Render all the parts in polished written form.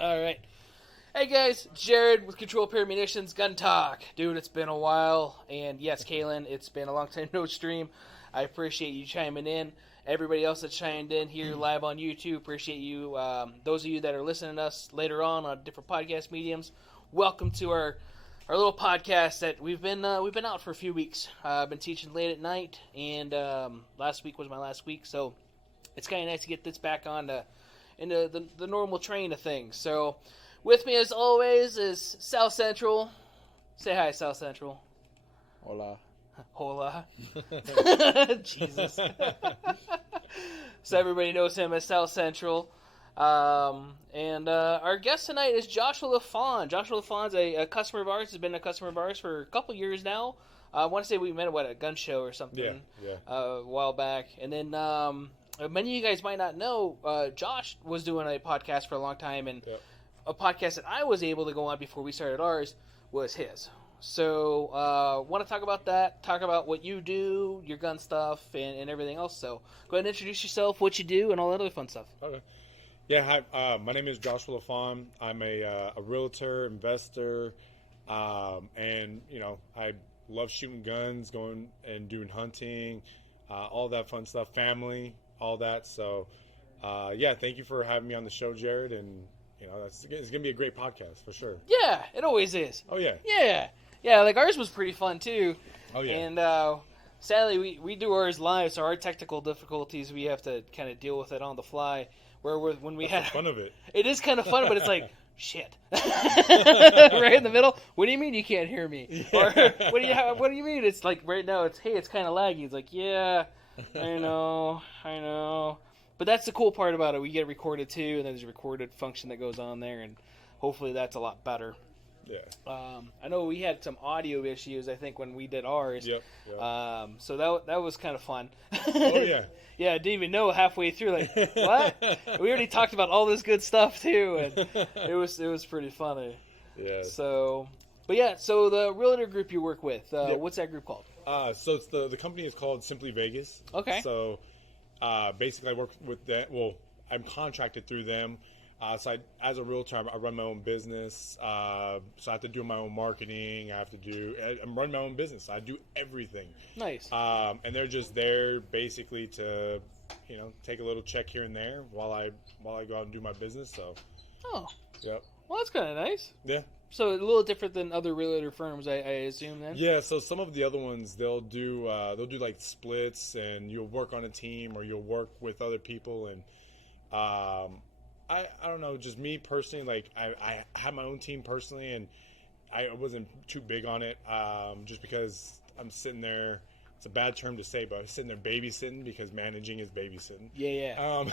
All right. Hey guys, Jared with Control Pair Munitions Gun Talk. Dude, it's been a while, and yes, Kaylin, it's been a long time no stream. I appreciate you chiming in. Everybody else that chimed in here live on YouTube, appreciate you. Those of you that are listening to us later on different podcast mediums, welcome to our little podcast that we've been out for a few weeks. I've been teaching late at night, and last week was my last week, so it's kind of nice to get this back on into the normal train of things. So with me, as always, is South Central. Say hi, South Central. Hola. Hola. Jesus. So everybody knows him as South Central. And our guest tonight is Joshua Lafond. Joshua Lafond's a customer of ours. Has been a customer of ours for a couple years now. I want to say we met at a gun show or something a while back. And then many of you guys might not know, Josh was doing a podcast for a long time, and a podcast that I was able to go on before we started ours was his. So want to talk about that, talk about what you do, your gun stuff, and everything else. So go ahead and introduce yourself, what you do, and all that other fun stuff. Okay. Yeah, hi. My name is Joshua Lafond. I'm a realtor, investor, and, I love shooting guns, going and doing hunting, all that fun stuff, family, all that. So, thank you for having me on the show, Jared, and it's going to be a great podcast for sure. Yeah, it always is. Oh, yeah. Yeah, like ours was pretty fun, too. Oh, yeah. And sadly, we do ours live, so our technical difficulties, we have to kind of deal with it on the fly. When we That's the fun of it. It is kind of fun, but it's like, shit. Right in the middle? What do you mean you can't hear me? Yeah. Or what do you mean? It's like right now, it's kind of laggy. It's like, yeah, I know. But that's the cool part about it. We get recorded, too, and there's a recorded function that goes on there, and hopefully that's a lot better. Yeah. I know we had some audio issues, I think, when we did ours. Yep. So that was kind of fun. Oh, yeah. Yeah, I didn't even know halfway through, like, what? We already talked about all this good stuff, too, and it was pretty funny. Yeah. So the realtor group you work with, what's that group called? So it's the company is called Simply Vegas. Okay. So basically I work with that. Well, I'm contracted through them. So as a realtor, I run my own business. So I have to do my own marketing. I'm running my own business. I do everything. Nice. And they're just there basically to, take a little check here and there while I go out and do my business. So. Oh. Yep. Well, that's kind of nice. Yeah. So a little different than other realtor firms, I assume then. Yeah. So some of the other ones, they'll do like splits, and you'll work on a team or you'll work with other people, and I don't know, just me personally, like I have my own team personally, and I wasn't too big on it, just because I'm sitting there. It's a bad term to say, but I'm sitting there babysitting, because managing is babysitting. Yeah.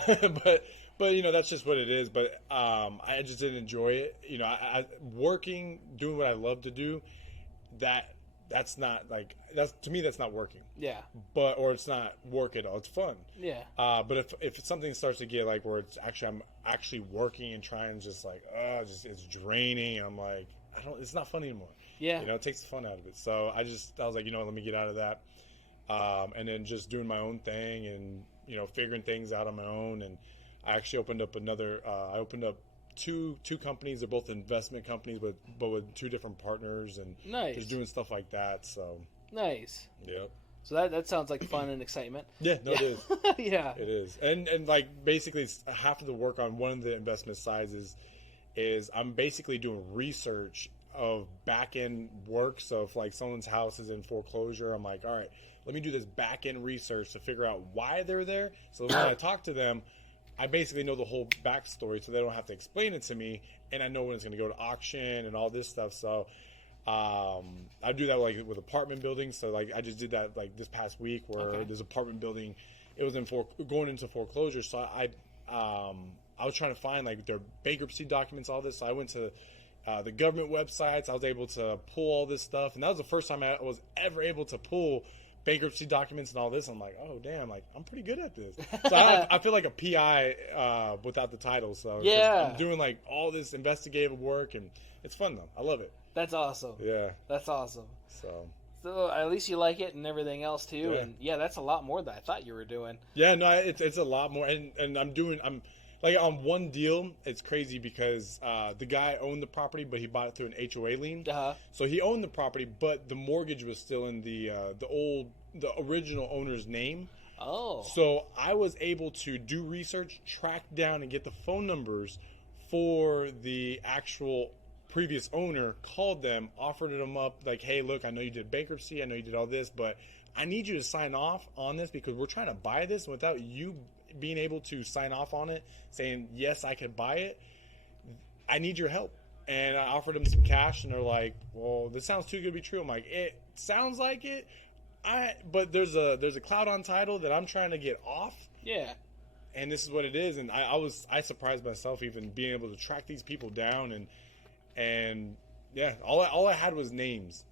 But that's just what it is. But I just didn't enjoy it. I working, doing what I love to do, that's not to me that's not working. Yeah. Or it's not work at all. It's fun. Yeah. But if something starts to get like where I'm actually working and trying, just like it's draining. I'm like, it's not fun anymore. Yeah. It takes the fun out of it. So I was like, let me get out of that. And then just doing my own thing and figuring things out on my own. And I actually opened up two companies. They're both investment companies, but with two different partners, and nice. Just doing stuff like that. So nice. Yep. So that sounds like fun and excitement. Yeah, no, it is. Yeah, it is. And like basically half of the work on one of the investment sides is I'm basically doing research of back end work. So if like someone's house is in foreclosure, I'm like, all right, let me do this back end research to figure out why they're there. So when I talk to them, I basically know the whole backstory, so they don't have to explain it to me, and I know when it's going to go to auction and all this stuff. So I do that like with apartment buildings. So like I just did that like this past week where there's apartment building, it was going into foreclosure. So I was trying to find like their bankruptcy documents, all this. So I went to the government websites. I was able to pull all this stuff, and that was the first time I was ever able to pull bankruptcy documents and all this. I'm like, oh damn, like I'm pretty good at this. So I feel like a PI without the title. So yeah, I'm doing like all this investigative work, and it's fun though. I love it. That's awesome. Yeah, that's awesome. So at least you like it and everything else too. Yeah. And that's a lot more than I thought you were doing. Yeah, no, it's a lot more, and like on one deal, it's crazy because the guy owned the property, but he bought it through an HOA lien. So he owned the property, but the mortgage was still in the original owner's name. Oh. So I was able to do research, track down, and get the phone numbers for the actual previous owner, called them, offered them up, like, hey, look, I know you did bankruptcy, I know you did all this, but I need you to sign off on this because we're trying to buy this. Without you being able to sign off on it, saying, yes, I could buy it, I need your help. And I offered them some cash, and they're like, well, this sounds too good to be true. I'm like, it sounds like it, but there's a cloud on title that I'm trying to get off. Yeah. And this is what it is. And I surprised myself even being able to track these people down, and yeah, all I had was names.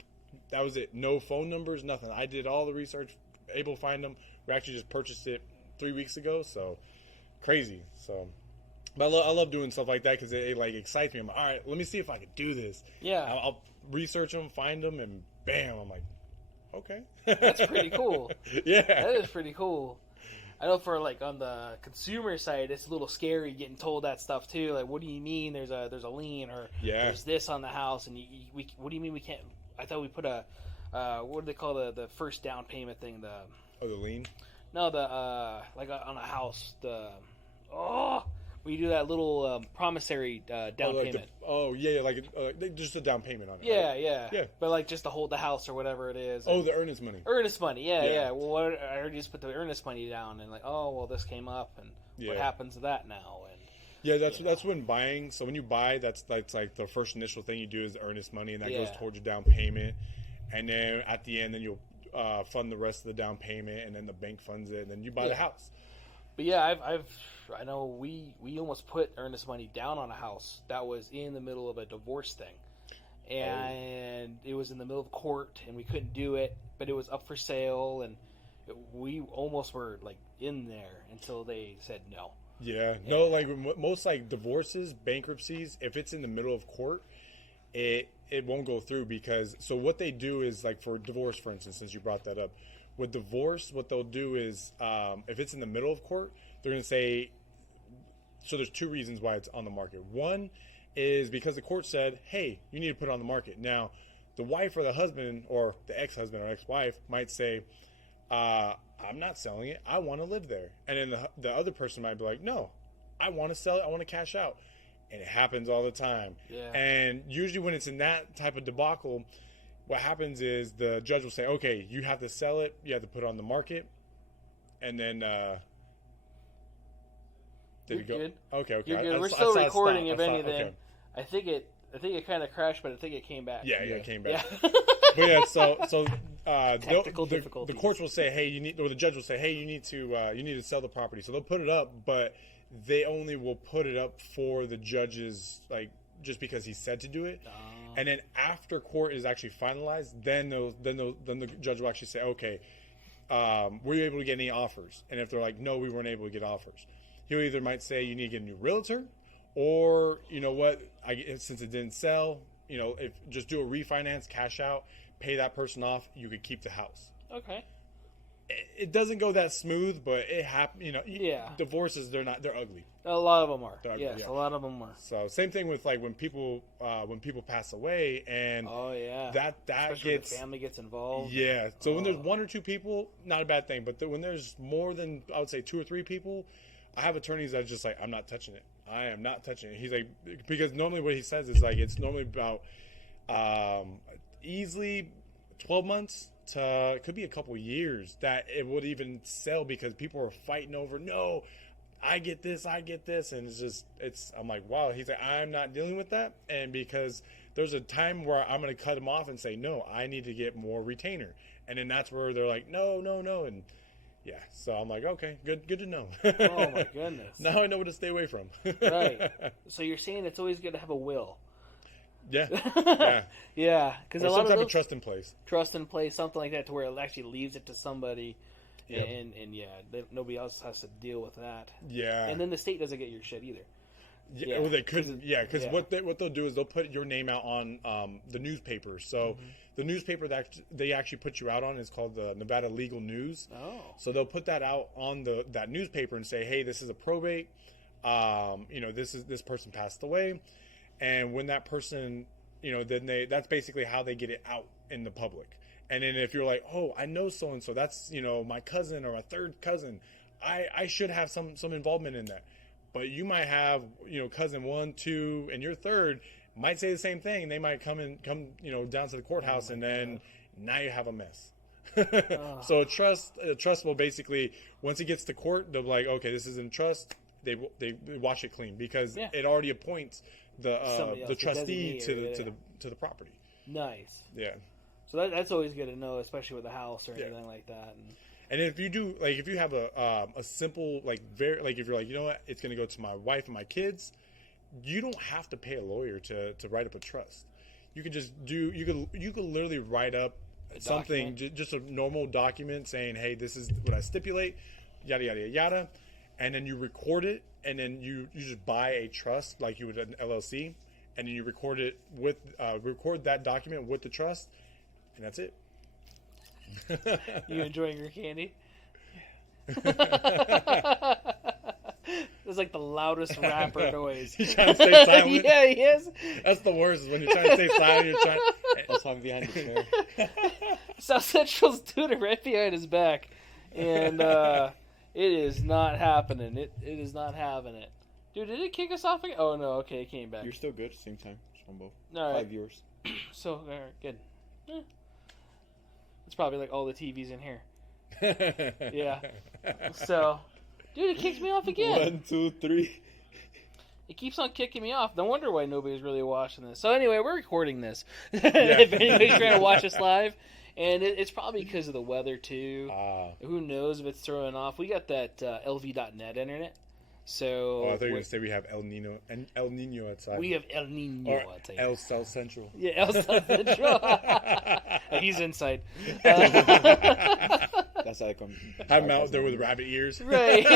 That was it. No phone numbers, nothing. I did all the research, able to find them. We actually just purchased it 3 weeks ago, so crazy. So, but I love doing stuff like that because it like excites me. I'm like, all right, let me see if I can do this. Yeah. I'll research them, find them, and bam, I'm like, okay. That's pretty cool. Yeah. That is pretty cool. I know for like on the consumer side, it's a little scary getting told that stuff too. Like, what do you mean there's a lien or there's this on the house, and what do you mean we can't? I thought we put a what do they call the first down payment thing? The lien? No, like on a house, where you do that little promissory down payment. Just a down payment on it. Yeah, right? yeah. But like just to hold the house or whatever it is. The earnest money. Earnest money, yeah. Well, I heard you just put the earnest money down, and like, well, this came up, and what happens to that now? And yeah, that's when buying. So when you buy, that's like the first initial thing you do is the earnest money, and that goes towards your down payment. And then at the end, then you'll fund the rest of the down payment, and then the bank funds it, and then you buy the house. But yeah, I know we almost put earnest money down on a house that was in the middle of a divorce thing, and it was in the middle of court, and we couldn't do it, but it was up for sale, and we almost were like in there until they said no. Yeah, no, like most like divorces, bankruptcies, if it's in the middle of court, it won't go through because so what they do is like for divorce, for instance, since you brought that up, with divorce, what they'll do is if it's in the middle of court, they're going to say, so there's two reasons why it's on the market. One is because the court said, hey, you need to put it on the market. Now, the wife or the husband or the ex-husband or ex-wife might say, I'm not selling it. I want to live there. And then the other person might be like, no, I want to sell it. I want to cash out. And it happens all the time. Yeah. And usually when it's in that type of debacle, what happens is the judge will say, okay, you have to sell it. You have to put it on the market. And then, did it go? Good. Okay. You're good. We're still recording, if anything. Okay. I think it kind of crashed, but I think it came back. Yeah, it came back. Yeah. But yeah, so technical difficulties. The courts will say, hey, you need, or the judge will say, hey, you need to sell the property. So they'll put it up, but they only will put it up for the judge's, like, just because he said to do it. And then after court is actually finalized, then the judge will actually say, okay, were you able to get any offers? And if they're like, no, we weren't able to get offers, he'll either might say you need to get a new realtor, or you know what, since it didn't sell, if just do a refinance, cash out, pay that person off, you could keep the house. Okay. It doesn't go that smooth, but it happens. Yeah. Divorces, they're ugly. A lot of them are. Ugly, yes, yeah. A lot of them are. So same thing with like when people pass away, and that especially gets when the family gets involved. Yeah. So when there's one or two people, not a bad thing. But when there's more than, I would say, 2 or 3 people, I have attorneys that are just like, I'm not touching it. I am not touching it. He's like, because normally what he says is like, it's normally about easily 12 months to, it could be a couple years that it would even sell because people are fighting over, no, I get this. And I'm like, wow. He's like, I'm not dealing with that. And because there's a time where I'm going to cut him off and say, no, I need to get more retainer. And then that's where they're like, no. And yeah, so I'm like, okay, good to know. Oh my goodness. Now I know what to stay away from. Right. So you're saying it's always good to have a will. Yeah. Yeah. Because a lot some of type of trust in place. Trust in place, something like that, to where it actually leaves it to somebody. Yep. And nobody else has to deal with that. Yeah. And then the state doesn't get your shit either. Yeah, well, they could. Because what they'll do is they'll put your name out on the newspaper. So the newspaper that they actually put you out on is called the Nevada Legal News. Oh. So they'll put that out on that newspaper and say, hey, this is a probate. this person passed away, and when that person, then that's basically how they get it out in the public. And then if you're like, oh, I know so and so, that's my cousin or my third cousin, I should have some involvement in that. But you might have cousin 1, 2, and your third might say the same thing, and they might come down to the courthouse, and then now you have a mess. So a trust will basically, once it gets to court, they'll be like, okay, this is in trust. They wash it clean because it already appoints the trustee to the property. Nice. Yeah. So that's always good to know, especially with a house or anything like that. And if you do, like, if you have a simple, like, if you're like, it's going to go to my wife and my kids, you don't have to pay a lawyer to write up a trust. You can just you could literally write up something, just a normal document saying, hey, this is what I stipulate, yada, yada, yada. And then you record it, and then you just buy a trust like you would an LLC, and then you record it record that document with the trust, and that's it. You enjoying your candy? It's like the loudest rapper noise. He's trying to stay silent. Yeah, he is. That's the worst, is when you're trying to stay silent. You're trying. That's why I'm behind the chair. South Central's doing it right behind his back, and it is not happening. It is not having it. Dude, did it kick us off again? Oh no, okay, it came back. You're still good. Same time. Both. All right. 5 viewers. So, all right, good. It's probably like all the TVs in here. Yeah. So, dude, it kicked me off again. 1, 2, 3. It keeps on kicking me off. No wonder why nobody's really watching this. So anyway, we're recording this. If anybody's trying to watch us live. And it's probably because of the weather, too. Who knows if it's throwing off. We got that LV.net internet. So I thought you were going to say we have El Nino outside. We have El Nino outside. El South Central. Yeah, El South Central. He's inside. That's how I come. I'm out there with rabbit ears. Right.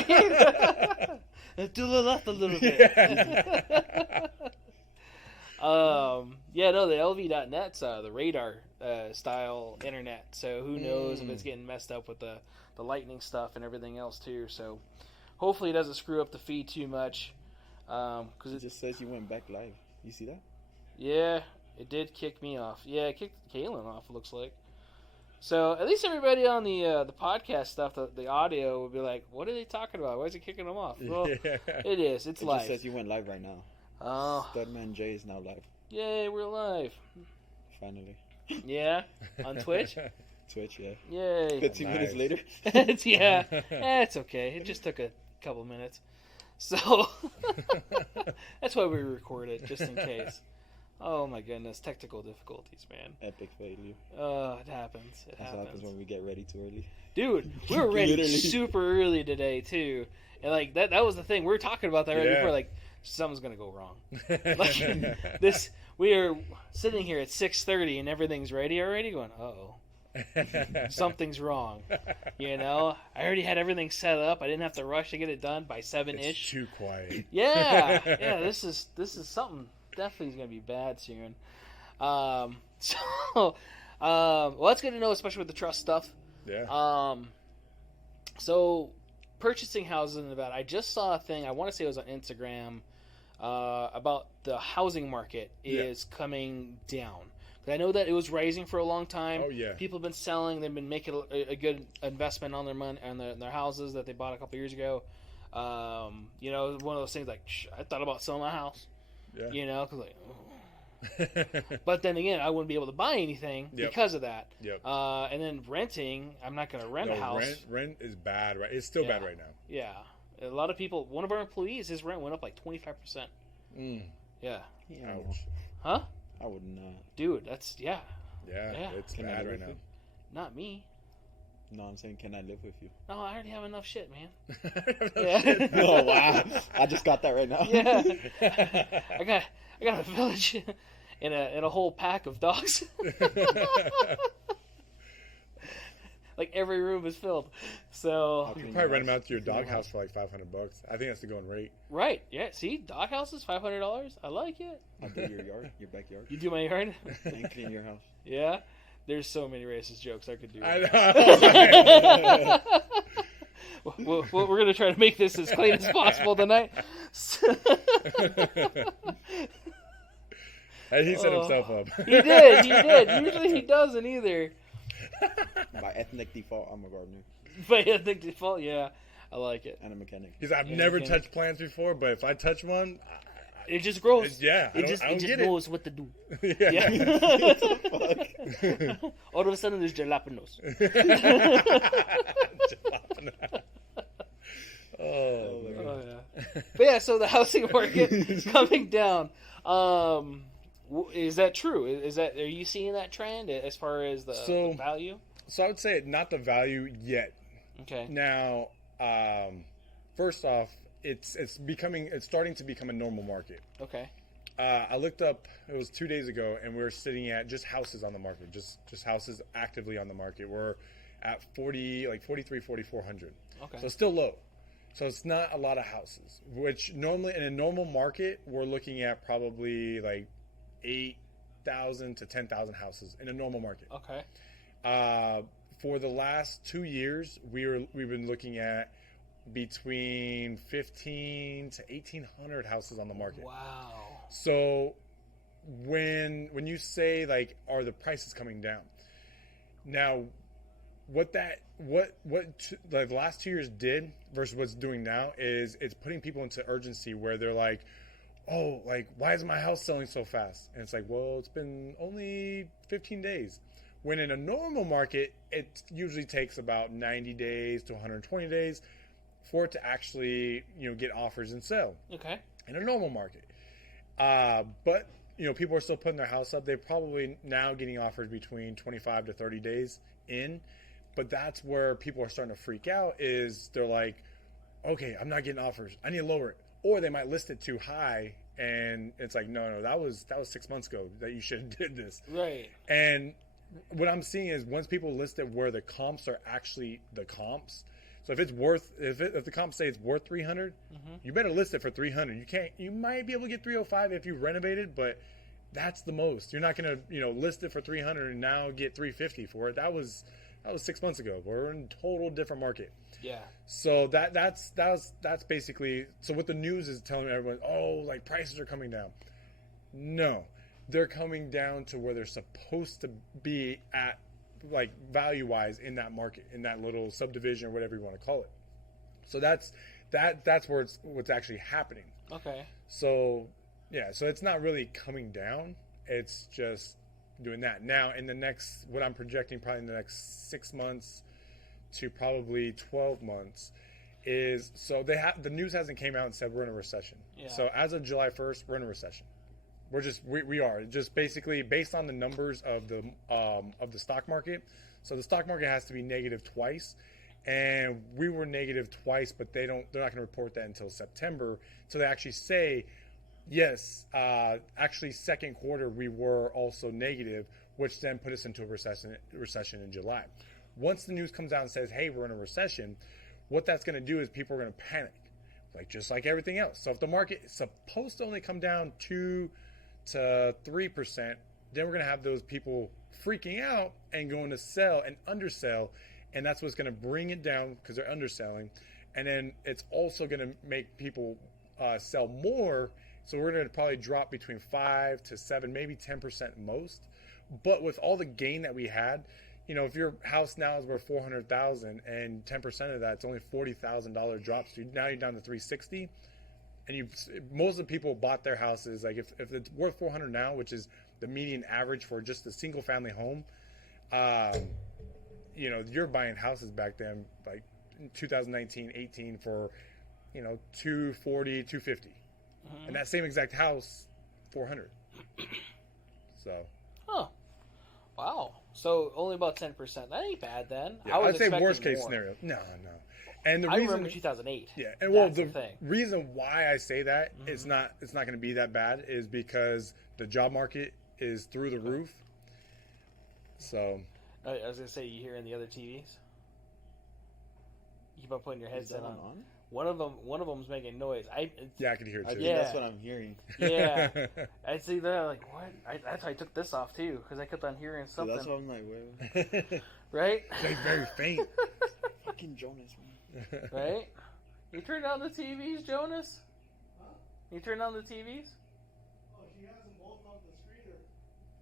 To the left a little bit. The LV.net's the radar style internet. So who knows if it's getting messed up with the lightning stuff and everything else too. So hopefully it doesn't screw up the feed too much. Because it just says you went back live. You see that? Yeah, it did kick me off. Yeah, it kicked Kaylin off, it looks like. So at least everybody on the podcast stuff, the audio would be like, what are they talking about? Why is it kicking them off? Well, it is. It's live. It just says you went live right now. Oh. Studman J is now live. Yay, we're live. Finally. Yeah? On Twitch? Twitch, yeah. Yay. 15 minutes later. Yeah. It's okay. It just took a couple minutes. So, that's why we recorded, just in case. Oh my goodness, technical difficulties, man. Epic failure. It happens. It That's what happens when we get ready too early. Dude, we were ready super early today too, and like that was the thing. We were talking about that right before. Like something's gonna go wrong. Like we are sitting here at 6:30 and everything's ready already. Going, something's wrong. I already had everything set up. I didn't have to rush to get it done by 7-ish. It's too quiet. Yeah. This is something. Definitely is going to be bad soon. Well, that's good to know, especially with the trust stuff. Yeah. So, purchasing houses in Nevada. I just saw a thing, I want to say it was on Instagram, about the housing market is coming down. I know that it was rising for a long time. Oh, yeah. People have been selling. They've been making a good investment on their money, on their houses that they bought a couple years ago. One of those things like, I thought about selling my house. Yeah. Cause but then again, I wouldn't be able to buy anything because of that. Yep. And then renting, I'm not going to rent a house. Rent is bad, right? It's still bad right now. Yeah. A lot of people, one of our employees, his rent went up like 25%. Yeah. Ouch. Huh? I would not. Dude, that's, Yeah, it's bad right now. Not me. No, I'm saying, can I live with you? No, I already have enough shit, man. Oh, wow. I just got that right now. Yeah. I got a village and a whole pack of dogs. Like every room is filled. So you can probably rent them out to your doghouse for like $500. I think that's the going rate. Right. Yeah. See, dog houses, $500. I like it. I'll do your yard, your backyard. You do my yard? And clean your house. Yeah. There's so many racist jokes I could do. I know. We're going to try to make this as clean as possible tonight. And he set himself up. He did. Usually he doesn't either. By ethnic default, I'm a gardener. By ethnic default, yeah. I like it. And a mechanic. Because I've never touched plants before, but if I touch one... It just grows. I just knows what to do. Yeah. All of a sudden, there's jalapenos. Oh, yeah. But yeah, so the housing market is coming down. Is that true? Are you seeing that trend as far as the value? So I would say not the value yet. Okay. Now, first off, it's starting to become a normal market. Okay. I looked up, it was 2 days ago, and we were sitting at just houses on the market, just houses actively on the market. We're at 4,300. Okay. So it's still low. So it's not a lot of houses, which normally in a normal market, we're looking at probably like 8,000 to 10,000 houses in a normal market. Okay. For the last 2 years, we've been looking at between 15 to 1,800 houses on the market. Wow. So when you say like, are the prices coming down? Now, what the last 2 years did versus what's doing now is it's putting people into urgency where they're like, oh, like, why is my house selling so fast? And it's like, well, it's been only 15 days. When in a normal market, it usually takes about 90 days to 120 days for it to actually, get offers and sell. Okay. In a normal market. But, people are still putting their house up. They're probably now getting offers between 25 to 30 days in. But that's where people are starting to freak out is they're like, okay, I'm not getting offers. I need to lower it. Or they might list it too high. And it's like, no, that was 6 months ago that you should have did this. Right. And what I'm seeing is once people list it where the comps are actually the comps. So if the comps say it's worth 300, you better list it for 300. You might be able to get 305 if you renovate it, but that's the most. You're not going to, list it for 300 and now get 350 for it. That was 6 months ago. We're in a total different market. Yeah. So that's basically, so what the news is telling everyone, oh, like prices are coming down. No, they're coming down to where they're supposed to be at, like value-wise in that market, in that little subdivision or whatever you want to call it. So that's where what's actually happening. Okay. So yeah, so it's not really coming down. It's just doing that. Now in the next, what I'm projecting probably in the next 6 months to probably 12 months is, so the news hasn't came out and said we're in a recession. Yeah. So as of July 1st, we're in a recession. We are just basically based on the numbers of the stock market. So the stock market has to be negative twice, and we were negative twice, but they're not going to report that until September. So they actually say, yes, actually second quarter we were also negative, which then put us into a recession in July. Once the news comes out and says, hey, we're in a recession, what that's going to do is people are going to panic, just like everything else. So if the market is supposed to only come down 2 to 3%, then we're going to have those people freaking out and going to sell and undersell, and that's what's going to bring it down because they're underselling. And then it's also going to make people sell more, so we're going to probably drop between 5 to 7, maybe 10% most. But with all the gain that we had, if your house now is worth $400,000 and 10% of that's only $40,000 drops, so now you're down to $360,000. And most of the people bought their houses, like if it's worth $400,000 now, which is the median average for just a single family home, you're buying houses back then, like in 2019, 18 for, $240,000, $250,000. And that same exact house, $400,000. So. Huh. Wow. So only about 10%. That ain't bad then. Yeah, I'd say worst case scenario. No. And the I reason, remember 2008. Yeah, and the reason why I say that it's not going to be that bad is because the job market is through the roof. So I was going to say, you hearing the other TVs? You keep on putting your headset on. One of them's making noise. I could hear it too. I think that's what I'm hearing. Yeah, I see that. Like, what? That's why I took this off too, because I kept on hearing something. So that's what I'm like, wait. Right? It's like very faint. Fucking Jonas, man. Right? You turn down the TVs, Jonas? Huh? You turn down the TVs? Oh, she has them both on the screen.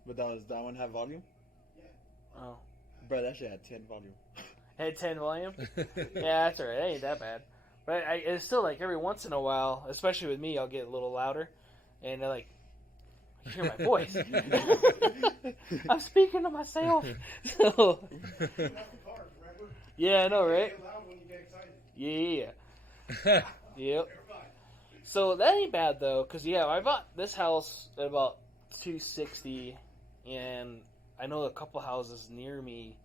But does that one have volume? Yeah. Oh. Bro, that shit had 10 volume. Had 10 volume? Yeah, that's alright. It ain't that bad. But it's still like every once in a while, especially with me, I'll get a little louder. And they're like, you hear my voice. I'm speaking to myself. So, You have the card, remember? yeah, I know, You right? get loud when you get excited. Yeah. Yep. You're fine. So that ain't bad though, because I bought this house at about $260, and I know a couple houses near me.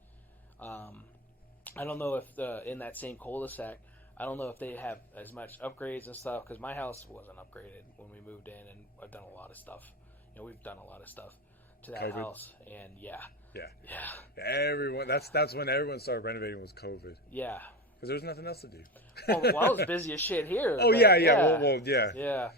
I don't know if in that same cul-de-sac, I don't know if they have as much upgrades and stuff, because my house wasn't upgraded when we moved in, and I've done a lot of stuff. We've done a lot of stuff to that COVID? house, and yeah. Everyone. That's when everyone started renovating was COVID. Yeah. Because there was nothing else to do. Well, I was busy as shit here. Oh but yeah. Well, yeah. Yeah.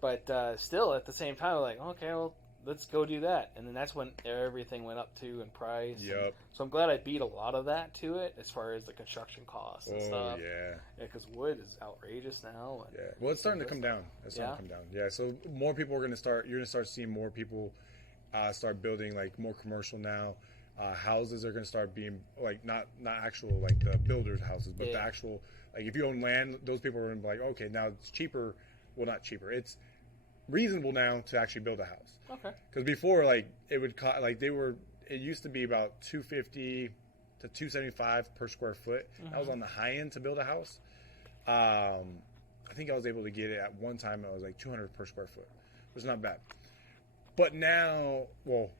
But still, at the same time, like, okay, well, let's go do that. And then that's when everything went up too in price. Yep. So I'm glad I beat a lot of that to it as far as the construction costs and stuff. Yeah. Yeah, because wood is outrageous now. And Yeah. Well, it's starting to come down. It's starting to come down. Yeah. So more people are going to start. You're going to start seeing more people start building like more commercial now. Houses are going to start being like not actual like the builders' houses, but the actual like if you own land, those people are going to be like, okay, now it's cheaper. Well, not cheaper. It's reasonable now to actually build a house. Okay. Because before, like it would cost like it used to be about $250 to $275 per square foot. Mm-hmm. That was on the high end to build a house. I think I was able to get it at one time. It was like $200 per square foot, which is not bad. But now, well,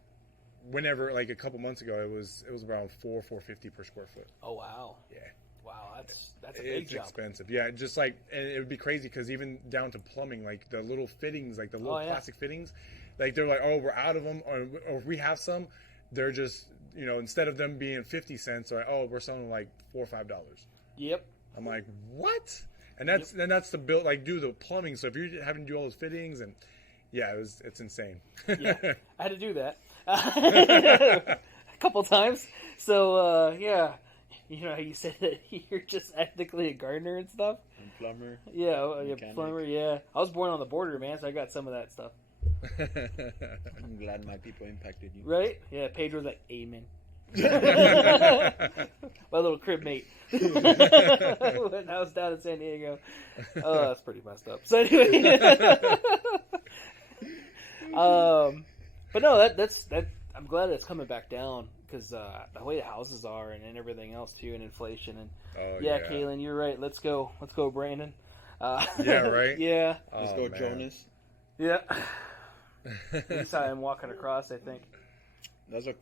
whenever like a couple months ago, it was around $450 per square foot. Oh wow. Yeah. Wow, that's a big It's jump. expensive. Yeah, just like, and it would be crazy because even down to plumbing, like the little fittings, like the little plastic fittings, like they're like, oh, we're out of them, or if we have some, they're just, instead of them being 50 cents, or oh, we're selling like $4 or $5. Yep. I'm like, what? And that's to build, like, do the plumbing. So if you're having to do all those fittings, and yeah, it's insane. Yeah, I had to do that a couple times. So yeah, how you said that you're just ethnically a gardener and stuff. And plumber. Yeah, Mechanic. plumber. Yeah, I was born on the border, man, so I got some of that stuff. I'm glad my people impacted you. Right? Yeah, Pedro's like, amen. My little crib mate. When I was down in San Diego. Oh, that's pretty messed up. So anyway. But no, that's I'm glad it's coming back down because the way the houses are and everything else too, and inflation and Kaylin, you're right. Let's go, Brandon. Yeah, right. Yeah. Let's go, man. Jonas. Yeah. You saw him walking across, I think. That's what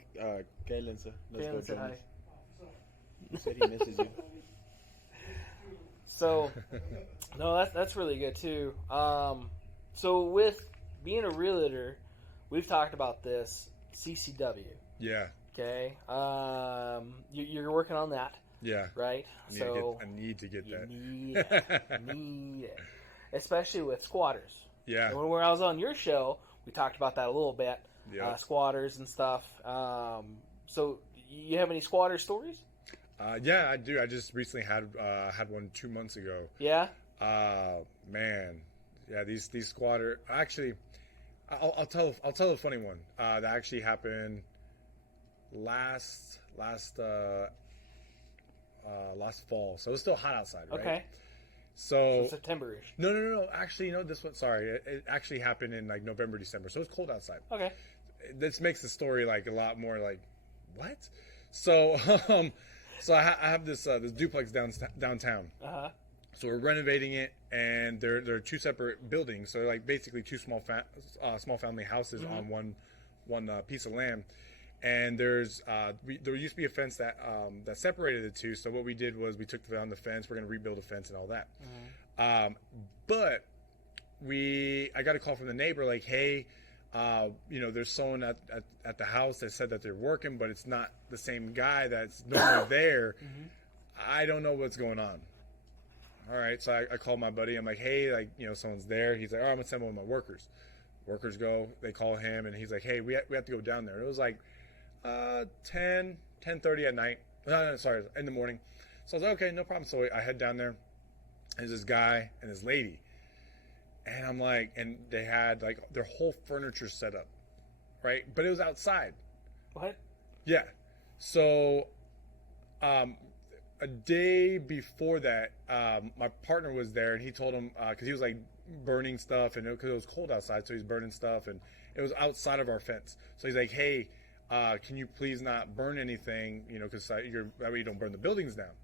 Kaylin said. Kaylin said hi. He said he misses you. So, no, that's really good too. So with being a realtor, we've talked about this CCW. Yeah. Okay. You're working on that. Yeah. Right. I need to get that. Need it. Especially with squatters. Yeah. And when I was on your show, we talked about that a little bit. Yeah. Squatters and stuff. So you have any squatter stories? Yeah, I do. I just recently had one 2 months ago. Yeah. Man, yeah. These squatter. Actually, I'll tell a funny one that actually happened last fall. So it was still hot outside, right? Okay. So September-ish. No. Actually, this one. Sorry, it actually happened in like November, December. So it's cold outside. Okay. This makes the story like a lot more like what? So so I have this duplex downtown. Uh-huh. So we're renovating it, and there are two separate buildings. So they're like basically two small family houses on one piece of land. And there used to be a fence that separated the two. So what we did was we took down the fence. We're going to rebuild a fence and all that. Mm-hmm. But I got a call from the neighbor like, hey, there's someone at the house that said that they're working, but it's not the same guy that's normally there. Mm-hmm. I don't know what's going on. All right, so I called my buddy. I'm like, hey, someone's there. He's like, oh, I'm gonna send one of my workers. Workers go, they call him, and he's like, hey, we have to go down there. It was like 10:30 at night. No, sorry, in the morning. So I was like, okay, no problem. So I head down there. There's this guy and this lady. And I'm like, and they had like their whole furniture set up, right? But it was outside. What? Yeah. So, a day before that, my partner was there, and he told him because he was like burning stuff, and because it was cold outside, so he's burning stuff, and it was outside of our fence. So he's like, "Hey, can you please not burn anything? You know, because that way you don't burn the buildings down."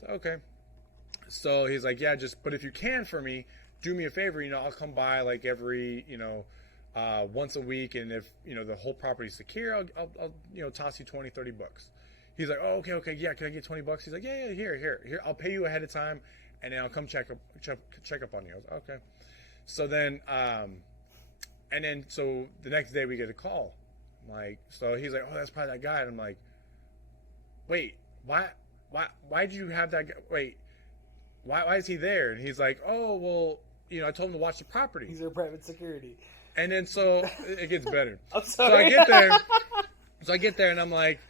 So okay. So he's like, "Yeah, but if you can for me, do me a favor. You know, I'll come by like every once a week, and if the whole property's secure, I'll toss you $20-$30. He's like, oh, okay, yeah, can I get $20? He's like, yeah, here, I'll pay you ahead of time, and then I'll come check up on you. I was like, okay. So then, so the next day we get a call, like, so he's like, oh, that's probably that guy, and I'm like, wait, why'd you have that guy? Wait, why is he there? And he's like, oh, well, I told him to watch the property. He's our private security. And then so it gets better. I'm So sorry. I get there and I'm like,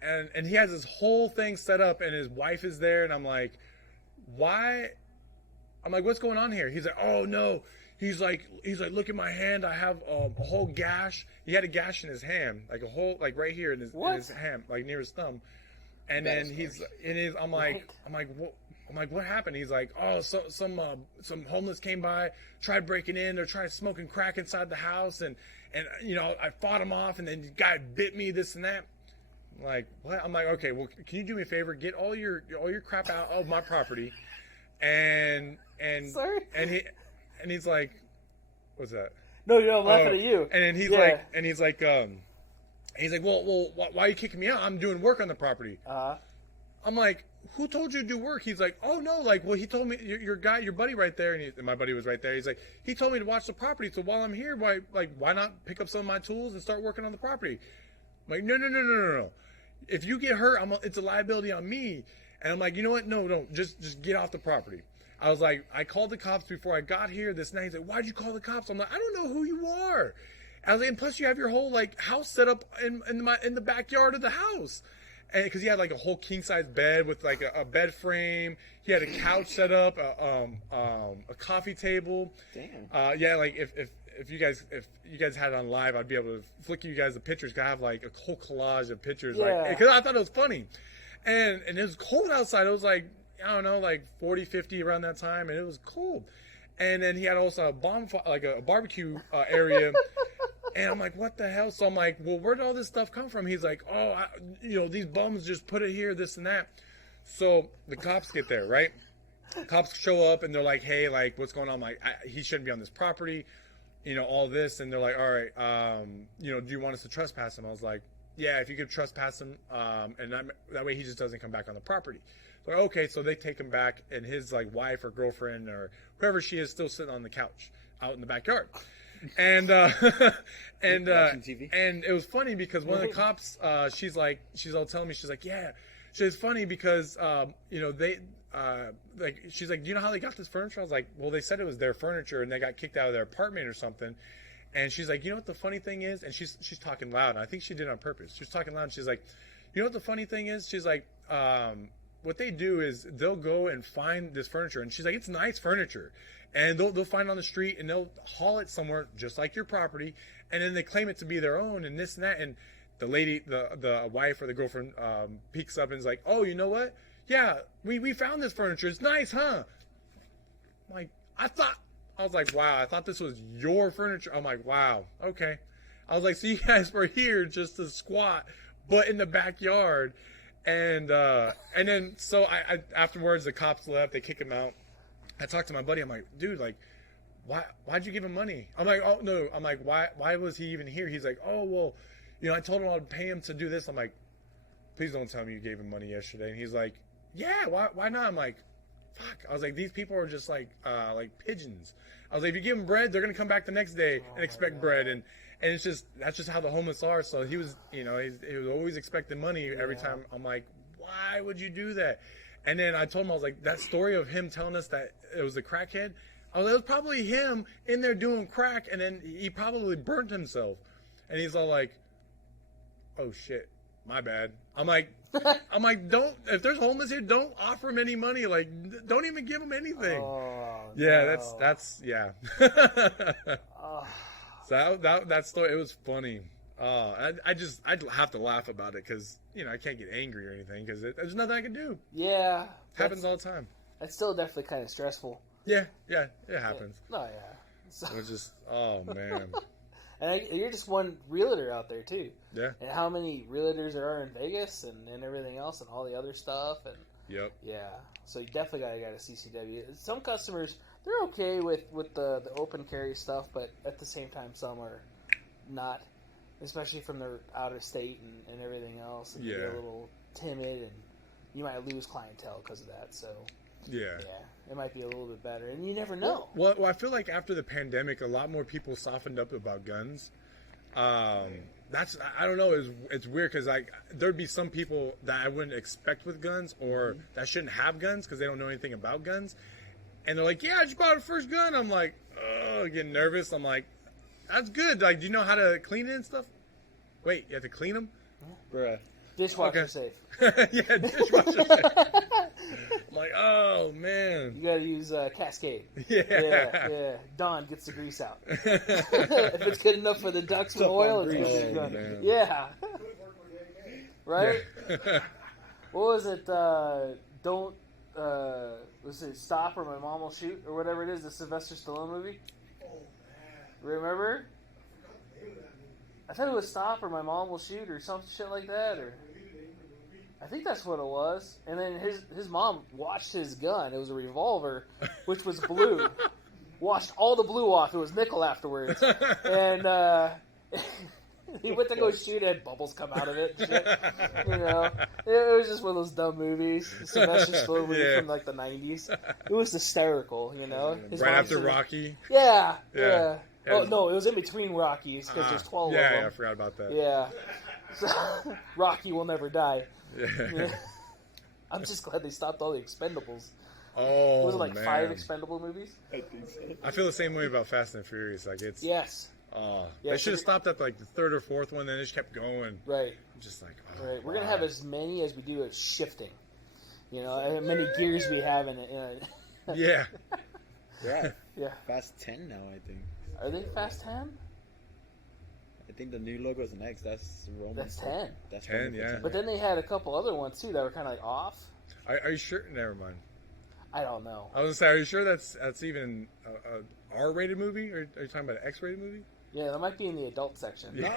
and he has this whole thing set up and his wife is there and I'm like, why? I'm like, what's going on here? He's like, oh no. He's like, look at my hand. I have a whole gash. He had a gash in his hand, like a whole, like right here in his hand, like near his thumb. And then I'm like, what happened? He's like, oh, some homeless came by, tried breaking in. They're trying smoking crack inside the house, and I fought him off, and then the guy bit me, this and that. I'm like, what? I'm like, okay, well, can you do me a favor? Get all your crap out of my property, and Sorry? and he's like, what's that? No, I'm laughing at you. And then he's like, well, why are you kicking me out? I'm doing work on the property. I'm like, who told you to do work? He's like, oh no, like, well, he told me your buddy right there, and my buddy was right there. He's like, he told me to watch the property. So while I'm here, why not pick up some of my tools and start working on the property? I'm like, no. If you get hurt, it's a liability on me. And I'm like, you know what? No, just get off the property. I was like, I called the cops before I got here this night. He's like, why'd you call the cops? I'm like, I don't know who you are. I was like, and plus you have your whole like house set up in the backyard of the house. And because he had like a whole king size bed with like a bed frame, he had a couch set up, a coffee table. Damn. Yeah, like if you guys had it on live, I'd be able to flick you guys the pictures. 'Cause I have like a whole collage of pictures, Yeah. because I thought it was funny, and it was cold outside. It was like, I don't know, like 40, 50 around that time, and it was cold. And then he had also a barbecue area. And I'm like, what the hell? So I'm like, well, where did all this stuff come from? He's like, oh, these bums just put it here, this and that. So the cops get there, right? The cops show up and they're like, hey, like, what's going on? I'm like, he shouldn't be on this property, all this. And they're like, all right, do you want us to trespass him? I was like, yeah, if you could trespass him, and that way he just doesn't come back on the property. So okay, so they take him back, and his like wife or girlfriend or whoever she is still sitting on the couch out in the backyard. And and it was funny because one of the cops, she's all telling me, she's like, yeah, she's funny because they she's like, do you know how they got this furniture? I was like, well, they said it was their furniture and they got kicked out of their apartment or something. And she's like, you know what the funny thing is? And she's talking loud. And I think she did it on purpose. She's talking loud. And she's like, you know what the funny thing is? She's like, what they do is they'll go and find this furniture. And she's like, it's nice furniture. And they'll find it on the street and they'll haul it somewhere just like your property. And then they claim it to be their own and this and that. And the lady, the wife or the girlfriend peeks up and is like, oh, you know what? Yeah, we found this furniture. It's nice, huh? I'm like, I was like, wow, I thought this was your furniture. I'm like, wow, okay. I was like, so you guys were here just to squat, but in the backyard. And then so I afterwards the cops left. They kick him out. I talked to my buddy. I'm like, dude, like, why'd you give him money? I'm like, oh no. I'm like, why was he even here? He's like, oh well, I told him I'd pay him to do this. I'm like, please don't tell me you gave him money yesterday. And he's like, yeah, why not? I'm like, fuck. I was like, these people are just like pigeons. I was like, if you give them bread, they're gonna come back the next day and expect bread. And it's just, that's just how the homeless are. So he was, he was always expecting money every time. I'm like, why would you do that? And then I told him, I was like, that story of him telling us that it was a crackhead, I was like, it was probably him in there doing crack, and then he probably burnt himself. And he's all like, oh shit. my bad. I'm like, don't, if there's homeless here, don't offer them any money. Like, don't even give them anything. Oh, Yeah, no. that's yeah. Oh. So that story, it was funny. I'd have to laugh about it because I can't get angry or anything because there's nothing I can do. Yeah. It happens all the time. That's still definitely kind of stressful. Yeah, it happens. Oh, yeah. So, It's just, oh man. and you're just one realtor out there, too. Yeah. And how many realtors there are in Vegas and everything else and all the other stuff. And Yep. yeah. So you definitely got to go to CCW. Some customers, they're okay with the open carry stuff, but at the same time, some are not, especially from their out of state and everything else. And Yeah. they're a little timid, and you might lose clientele because of that. So Yeah. it might be a little bit better, and you never know. Well, I feel like after the pandemic, a lot more people softened up about guns. That's, I don't know, it's weird because there'd be some people that I wouldn't expect with guns or that shouldn't have guns because they don't know anything about guns, and they're like, "Yeah, I just bought a first gun." I'm like, oh, getting nervous. I'm like, that's good. Like, do you know how to clean it and stuff? Wait, you have to clean them? Bruh. Dishwasher Okay. safe. Yeah, dishwasher. I'm like, oh man. You got to use Cascade. Yeah. Yeah. Dawn gets the grease out. If it's good enough for the ducks with Tough oil, on it's grease. good. Oh, man. Yeah. Could work with AA. Right? Yeah. What was it? Don't was it Stop or My Mom Will Shoot or whatever it is? The Sylvester Stallone movie. Oh, man. Remember? I forgot the name of that movie. I thought it was Stop or My Mom Will Shoot or some shit like that. Or Really the name of the movie? I think that's what it was. And then his mom washed his gun. It was a revolver, which was blue. Washed all the blue off. It was nickel afterwards. And he went to go shoot it. Bubbles come out of it. And shit. It was just one of those dumb movies. Sylvester Stallone movie Yeah. from like the 90s. It was hysterical. His Right mom after said- Rocky. Yeah. Yeah. Oh no, it was in between Rockies because there's 12 yeah, of yeah, I them. forgot about that. Yeah. So, Rocky will never die. Yeah. Yeah. I'm just glad they stopped all the Expendables. Oh, Was it like man. 5 Expendable movies? I think so. I feel the same way about Fast and Furious. Like it's, Yes. oh, Yeah, they so should have stopped at like the third or fourth one, then they just kept going. Right. I'm just like, oh, Right. We're gonna wow. have as many as we do as shifting. As many gears we have in it. Yeah. Right. Yeah. Fast 10 now, I think. Are they Fast 10? I think the new logo is next. That's Roman. That's 10. That's 10, Roman for yeah. 10. But then they had a couple other ones too that were kind of like off. Are you sure? Never mind. I don't know. I was gonna say, are you sure that's even a R-rated movie, or are you talking about an X-rated movie? Yeah, that might be in the adult section. Yeah.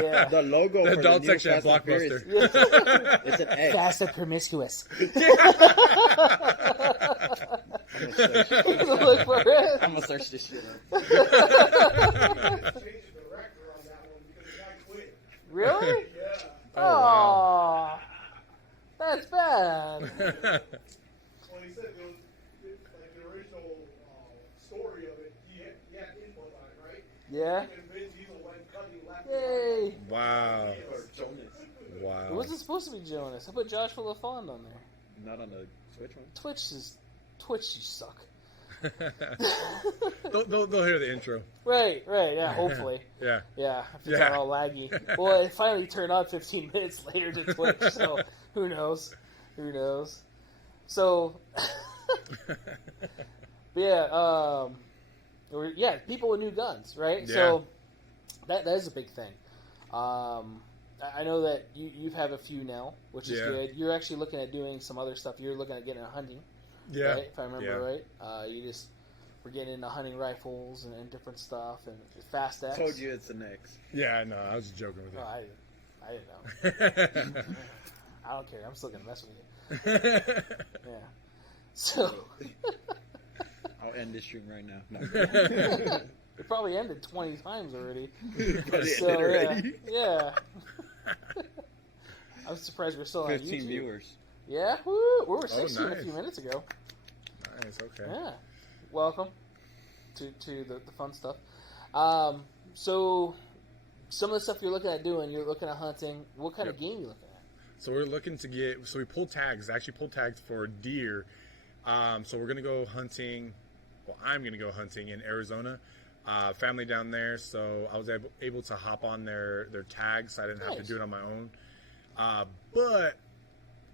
Yeah. The logo The for adult the new section at Fast and Furious, Blockbuster. it's an X. Fast and promiscuous. I'm gonna search, Look for it. I'm gonna search this shit up. Changed the director on that one because the guy quit. Really? Yeah. Oh, wow. That's bad. Well, he said like the original story of it, he had input on it, right? Yeah. And Vin Diesel went cutting left Yay. Wow. Or Jonas. Wow. It wasn't supposed to be Jonas. I put Joshua Lafond on there. Not on the Switch one. Twitch, you suck. they'll hear the intro. Right, yeah, hopefully. Yeah. Yeah, if it's Yeah. not all laggy. Well, it finally turned on 15 minutes later to Twitch, so who knows? So, people with new guns, right? Yeah. So, that is a big thing. I know that you have a few now, which is Yeah. good. You're actually looking at doing some other stuff. You're looking at getting a hunting, Yeah. right? If I remember Yeah. right. You just were getting into hunting rifles and different stuff and Fast X. Told you it's an X. Yeah, no, I was joking with No, you. I didn't know. I don't care. I'm still gonna mess with you. Yeah. So I'll end this stream right now. No. it probably ended 20 times already. Probably So ended already. yeah. I'm surprised we're still on 15 YouTube. viewers. Yeah. Woo! We were 16 a nice. few minutes ago. Nice, okay. Yeah. Welcome to the fun stuff. So some of the stuff you're looking at doing, you're looking at hunting. What kind of game are you looking at? So we're looking to we pulled tags, actually pulled tags for deer. So we're going to go hunting. Well, I'm going to go hunting in Arizona. Family down there, so I was able to hop on their tags. So I didn't have to Nice. do it on my own. But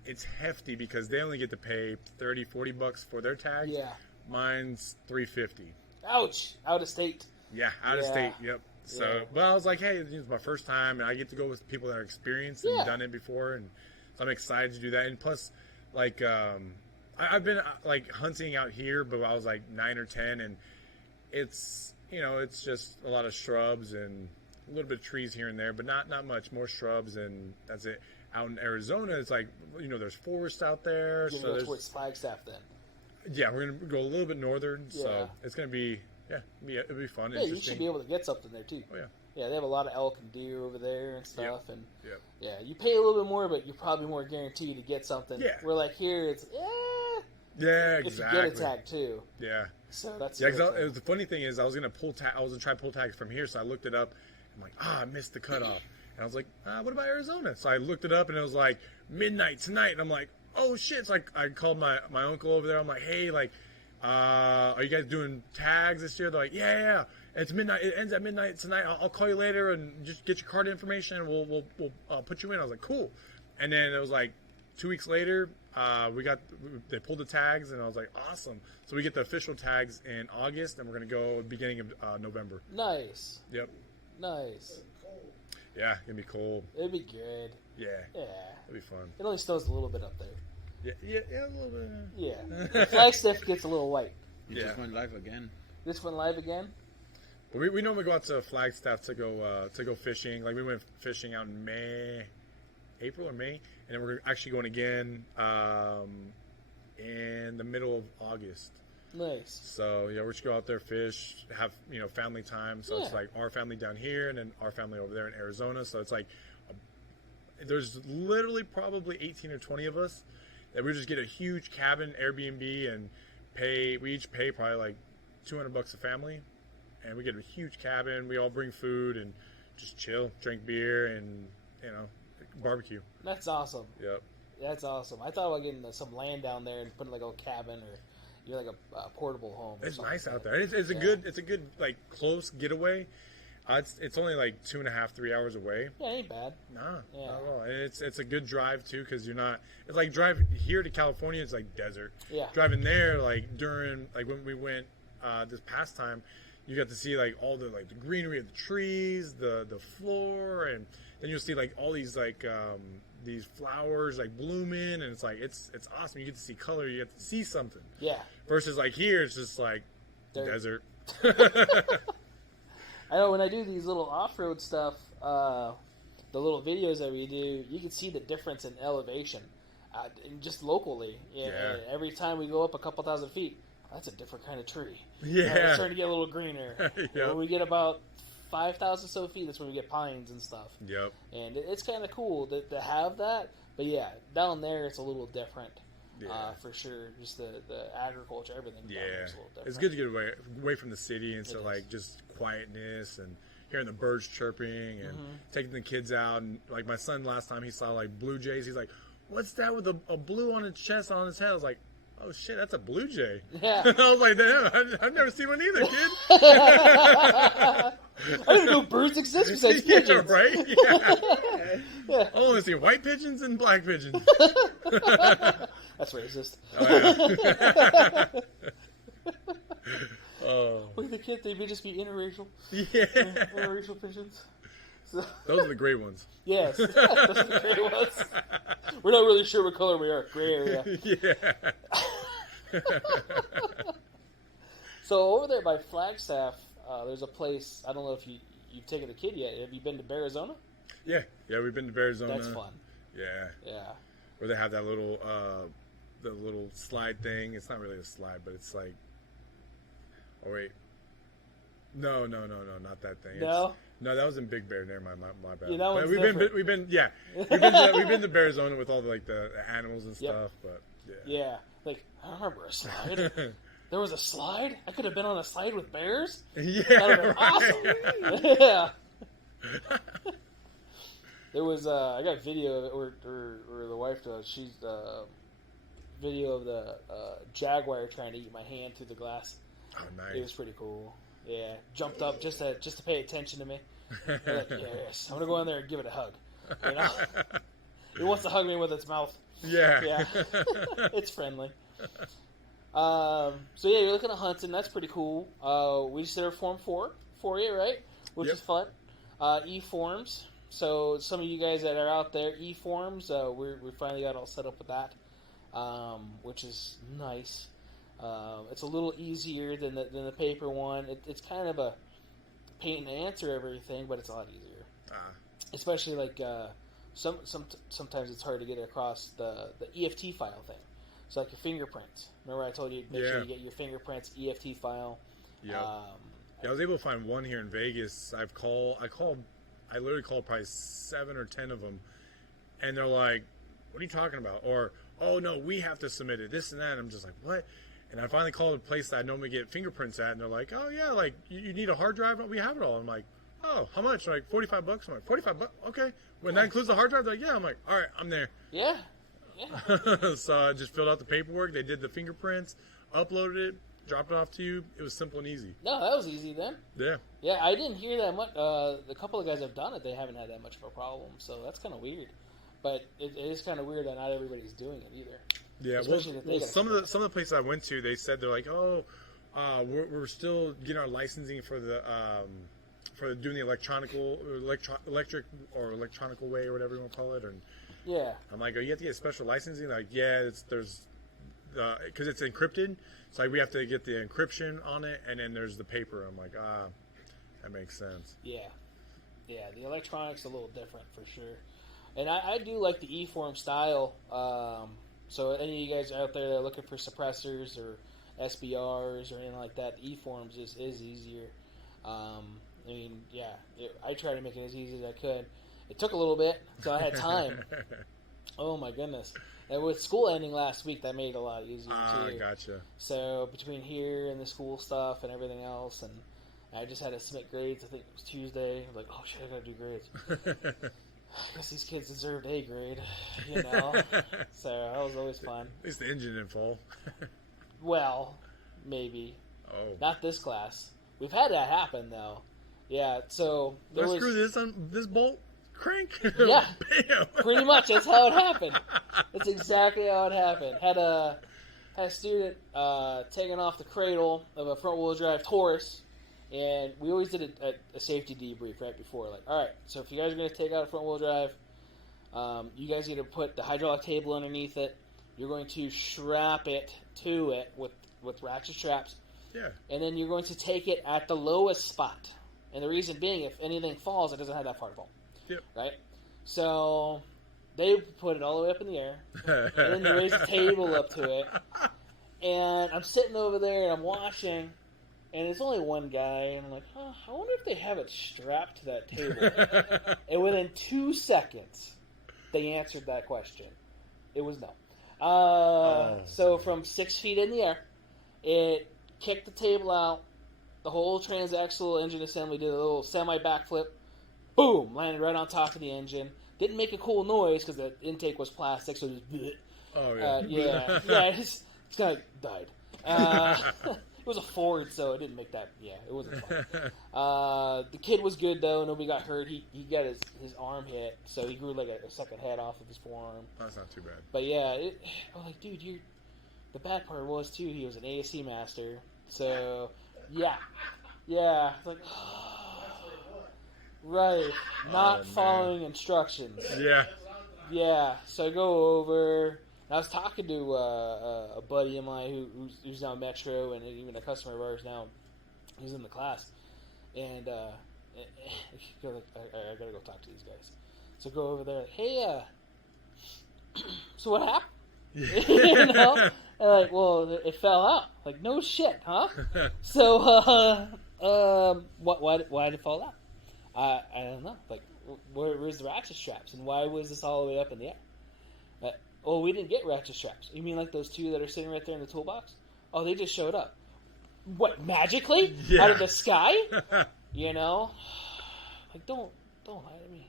it's hefty because they only get to pay $30-$40 for their tag. Yeah. Mine's $350. Ouch! Out of state. Yeah, out of Yeah. state. Yep. So, Yeah. but I was like, hey, it's my first time, and I get to go with people that are experienced and Yeah. done it before, and so I'm excited to do that. And plus, like, I've been like hunting out here, but I was like 9 or 10, and it's it's just a lot of shrubs and a little bit of trees here and there, but not much. More shrubs, and that's it. Out in Arizona, it's like there's forest out there, You're so gonna go there's towards Flagstaff then. yeah, we're gonna go a little bit northern, Yeah. so it's gonna be it'll be fun. Yeah, you interesting. should be able to get something there too. Oh yeah. Yeah, they have a lot of elk and deer over there and stuff, and Yep. yeah, you pay a little bit more, but you're probably more guaranteed to get something. Yeah. Where like here, it's Yeah, if exactly. you get a tag too. Yeah. So that's Yeah, the other thing. the funny thing is, I was gonna try pull tags from here, so I looked it up. I'm like, I missed the cutoff, and I was like, what about Arizona? So I looked it up, and it was like midnight tonight, and I'm like, oh shit! So I called my uncle over there. I'm like, hey, like, are you guys doing tags this year? They're like, yeah. It's midnight. It ends at midnight tonight. I'll call you later and just get your card information, and we'll put you in. I was like, cool. And then it was like 2 weeks later, they pulled the tags, and I was like, awesome. So we get the official tags in August, and we're gonna go beginning of November. Nice. Yep. Nice. Yeah, gonna be cold. It'd be good. Yeah, Yeah. it'll be fun. It only snows a little bit up there. Yeah, a little bit. Yeah. Flagstaff gets a little white. You just went live again. This went live again? But we normally go out to Flagstaff to go fishing. Like we went fishing out in April or May, and then we're actually going again in the middle of August. Nice. So yeah, we're just go out there, fish, have family time. So it's Yeah. like our family down here, and then our family over there in Arizona. So it's like there's literally probably 18 or 20 of us that we just get a huge cabin Airbnb and we each pay probably like $200 a family, and we get a huge cabin. We all bring food and just chill, drink beer, and barbecue. That's awesome. Yep. That's awesome. I thought about getting some land down there and putting like a cabin or like a portable home. Or It's something nice like out that. there. It's a good like close getaway. It's only like 2.5-3 hours away. Yeah, it ain't bad. Nah, Yeah. not at all. And it's a good drive too, because you're not. It's like drive here to California. It's like desert. Yeah. Driving there, like during when we went this past time, you got to see like all the greenery of the trees, the floor, and then you'll see like all these these flowers like blooming, and it's like it's awesome. You get to see color. You get to see something. Yeah. Versus like here, it's just like Dirt. desert. I know when I do these little off-road stuff, the little videos that we do, you can see the difference in elevation, just locally. Yeah. Every time we go up a couple thousand feet, that's a different kind of tree. Yeah. It's starting to get a little greener. Yep. When we get about 5,000 so feet, that's when we get pines and stuff. Yep. And it's kind of cool to have that. But yeah, down there it's a little different. Yeah. For sure. Just the agriculture, everything down there is a little different. It's good to get away from the city and It so is. like just quietness and hearing the birds chirping and taking the kids out. And like my son last time, he saw like blue jays. He's like, "What's that with a blue on his chest on his head?" I was like, "Oh shit, that's a blue jay." Yeah. I was like, "Damn, I've never seen one either, kid." I didn't know birds exist besides Yeah, pigeons. right? Yeah. Yeah. I only see white pigeons and black pigeons. That's racist. Oh, yeah. Oh. Look at the kid, they'd just be interracial. Yeah. Interracial pigeons. So, Those are the gray ones. yes, those are the gray ones. We're not really sure what color we are. Gray area. Yeah. So over there by Flagstaff, there's a place, I don't know if you've taken the kid yet. Have you been to Arizona? Yeah, we've been to Arizona. That's fun. Yeah, Yeah. where they have that little, the little slide thing. It's not really a slide, but it's like, oh wait, no, not that thing. No? No, that was in Big Bear. Never mind, my bad. Yeah, that one's we've different. been to Arizona with all the animals and Yep. stuff, but yeah. Yeah. Like, I remember a slide. There was a slide? I could have been on a slide with bears? Yeah, That would have been awesome. Yeah. There was I got video of it, or the wife does. She's video of the jaguar trying to eat my hand through the glass. Oh, nice. It was pretty cool. Yeah, jumped up just to pay attention to me. I'm like, yes, I'm gonna go in there and give it a hug. You know? It wants to hug me with its mouth. Yeah. Yeah. It's friendly. So yeah, you're looking at Hunting. That's pretty cool. We just did our Form 4 for you, right? Which Yep. is fun. E-Forms. So some of you guys that are out there, E-Forms, we finally got all set up with that, which is nice. It's a little easier than the paper one. It's kind of a pain to answer everything, but it's a lot easier. Especially like sometimes it's hard to get across the EFT file thing. So like your fingerprints. Remember I told you make sure you get your fingerprints EFT file. Yeah. I was able to find one here in Vegas. I literally called probably 7 or 10 of them, and they're like, "What are you talking about?" Or, "Oh no, we have to submit it. This and that." And I'm just like, "What?" And I finally called a place that I normally get fingerprints at, and they're like, "Oh yeah, like you need a hard drive? We have it all." I'm like, "Oh, how much?" They're like $45. I'm like, $45? Okay. When that includes the hard drive, they're like, "Yeah." I'm like, "All right, I'm there." Yeah. So I just filled out the paperwork. They did the fingerprints, uploaded it, dropped it off to you. It was simple and easy. No, that was easy then. Yeah. Yeah, I didn't hear that much. The couple of guys have done it, they haven't had that much of a problem. So that's kind of weird. But it is kind of weird that not everybody's doing it either. Yeah, Especially that they got some of the places I went to, they said they're like, "Oh, we're still getting our licensing for doing the electric or electronical way or whatever you want to call it." And Yeah. I'm like, "Oh, you have to get special licensing?" Like, yeah, because it's encrypted. It's like we have to get the encryption on it, and then there's the paper. I'm like, that makes sense. Yeah. Yeah, the electronics a little different for sure. And I do like the E-form style. So any of you guys out there that are looking for suppressors or SBRs or anything like that, the E-forms is easier. I mean, yeah, I tried to make it as easy as I could. It took a little bit, so I had time. Oh my goodness. And with school ending last week, that made it a lot easier too. Gotcha. So between here and the school stuff and everything else, and I just had to submit grades. I think it was Tuesday. I was like, oh shit, I gotta do grades. I guess these kids deserved A grade, you know. So that was always fun. At least the engine didn't fall. Well, maybe. Oh. Not this class. We've had that happen though. Yeah. So there Let's was, screw this on this bolt. Crank. Yeah. Bam. Pretty much. That's how it happened. That's exactly how it happened. Had a student taking off the cradle of a front-wheel drive Taurus, and we always did a safety debrief right before. Like, all right, so if you guys are going to take out a front-wheel drive, you guys need to put the hydraulic table underneath it. You're going to strap it to it with ratchet straps. Yeah. And then you're going to take it at the lowest spot. And the reason being, if anything falls, it doesn't have that far to fall. Yep. Right? So they put it all the way up in the air, and then they raised the table up to it. And I'm sitting over there, and I'm watching, and it's only one guy, and I'm like, I wonder if they have it strapped to that table. And within 2 seconds, they answered that question. It was no. So from 6 feet in the air, it kicked the table out. The whole transaxle engine assembly did a little semi-backflip. Boom! Landed right on top of the engine. Didn't make a cool noise because the intake was plastic, so it just... Oh, yeah. Yeah, it just kind of died. It was a Ford, so it didn't make that... Yeah, it wasn't fun. The kid was good, though. Nobody got hurt. He got his arm hit, so he grew like a second head off of his forearm. That's not too bad. But yeah, I was like, dude, the bad part was, too, he was an ASC master. So, yeah. Yeah. It's like... Right, not following instructions. Yeah. Yeah, so I go over, and I was talking to a buddy of mine who's now Metro, and even a customer of ours now, who's in the class, and I gotta go talk to these guys. So I go over there, hey, so what happened? You know? And like, well, it fell out. Like, no shit, huh? So, why did it fall out? I don't know. Like, where's the ratchet straps, and why was this all the way up in the air? We didn't get ratchet straps. You mean like those two that are sitting right there in the toolbox? Oh, they just showed up. What, magically? Yeah. Out of the sky? You know? Like, don't lie to me.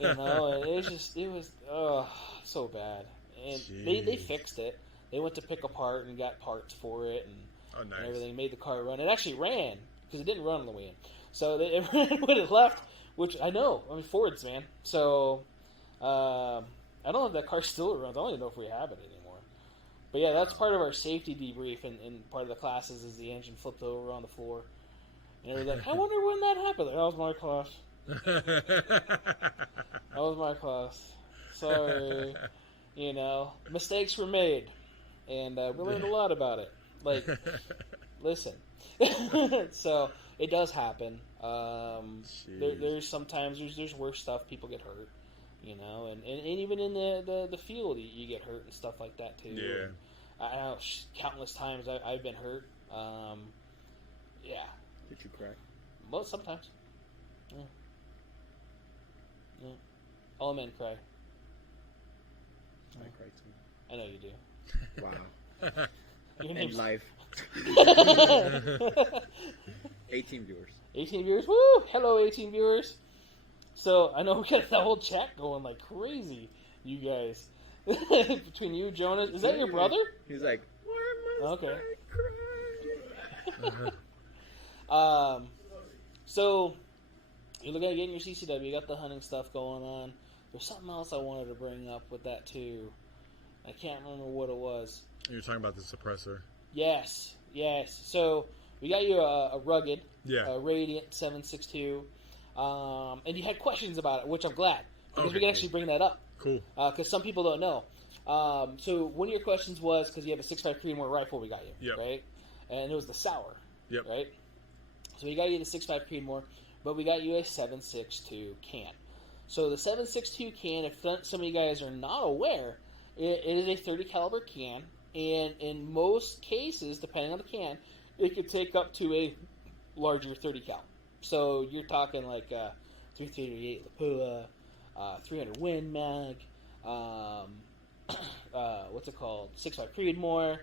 You know, it was so bad. And they fixed it. They went to pick apart and got parts for it and everything. Made the car run. It actually ran because it didn't run on the way in. So it ran when it left, which I know. I mean, Fords, man. So, I don't know if that car still runs. I don't even know if we have it anymore. But yeah, that's part of our safety debrief, and part of the classes is the engine flipped over on the floor. And they're like, I wonder when that happened. Like, that was my class. That was my class. Sorry. You know, mistakes were made. And we learned a lot about it. Like, listen. So, it does happen. There's sometimes, there's worse stuff. People get hurt. You know, and even in the field, you get hurt and stuff like that, too. Yeah. And I know countless times I've been hurt. Yeah. Did you cry? Well, sometimes. Yeah. Yeah. All men cry. I cry too. I know you do. Wow. Your In name's life. 18 viewers. 18 viewers. Woo! Hello, 18 viewers. So I know we got the whole chat going like crazy. You guys, between you, Jonas, is that your brother? He's like, why must Okay. I cry? So you're looking at getting your CCW. You got the hunting stuff going on. There's something else I wanted to bring up with that too. I can't remember what it was. You're talking about the suppressor. Yes. So we got you a rugged, Yeah. Radiant 762, and you had questions about it, which I'm glad because Okay, we can actually bring that up Cool. because some people don't know. So one of your questions was because you have a 6.5 Creedmoor rifle we got you, Yep. right? And it was the sour, Yep. right? So we got you the 6.5 Creedmoor, but we got you a 7.62 can. So the 7.62 can, if some of you guys are not aware, it is a 30 caliber can, and in most cases, depending on the can, it could take up to a larger 30 cal. So you're talking like 338 Lapua, 300 Win Mag, what's it called? 6.5 Creedmoor,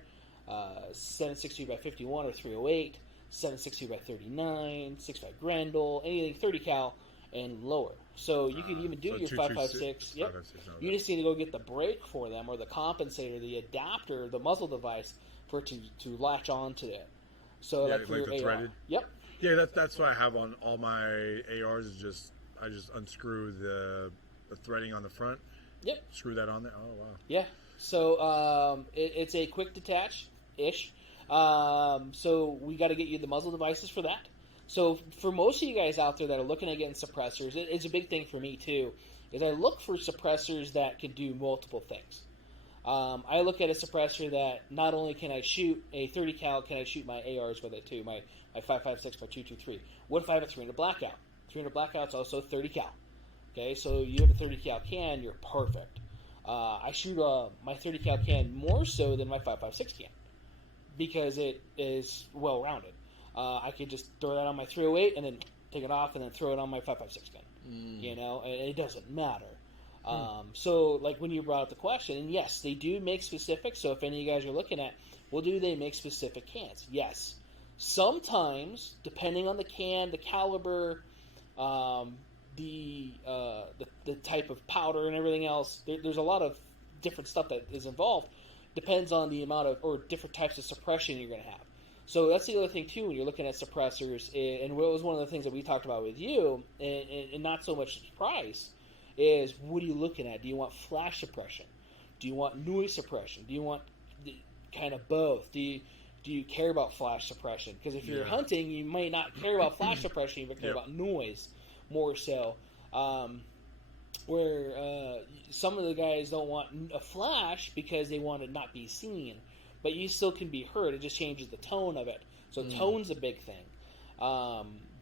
7.62 by 51 or 308. 7.62 by 39, 6.5 Grendel, anything 30 cal and lower. So you could even do your 5.56. Yep. 5.56, You just need to go get the brake for them, or the compensator, the adapter, the muzzle device for it to latch onto it. So Yeah, like for like the your AR. threaded? Yep. Yeah, that's what I have on all my ARs. Is just I just unscrew the threading on the front. Yep. Screw that on there. Oh wow. Yeah. So it's a quick detach ish. So we got to get you the muzzle devices for that. So for most of you guys out there that are looking at getting suppressors, it's a big thing for me too. Is I look for suppressors that can do multiple things. I look at a suppressor that not only can I shoot a 30 cal, can I shoot my ARs with it too, my 5.56 by 223. What if I have a 300 blackout? 300 blackout's also 30 cal. Okay, so you have a 30 cal can, you're perfect. I shoot my 30 cal can more so than my 5.56 can because it is well rounded. I could just throw that on my 308 and then take it off and then throw it on my 5.56 gun. You know, and it doesn't matter. So, like when you brought up the question, and yes, they do make specific. So, if any of you guys are looking at, well, do they make specific cans? Yes. Sometimes, depending on the can, the caliber, the type of powder and everything else, there's a lot of different stuff that is involved. Depends on the amount of or different types of suppression you're going to have. So that's the other thing too when you're looking at suppressors, and what was one of the things that we talked about with you, and not so much price, is what are you looking at? Do you want flash suppression? Do you want noise suppression? Do you want kind of both? Do you care about flash suppression? Because if you're hunting, you might not care about flash suppression, you might care about noise more so. Where some of the guys don't want a flash because they want to not be seen. But you still can be heard. It just changes the tone of it. So tone's a big thing.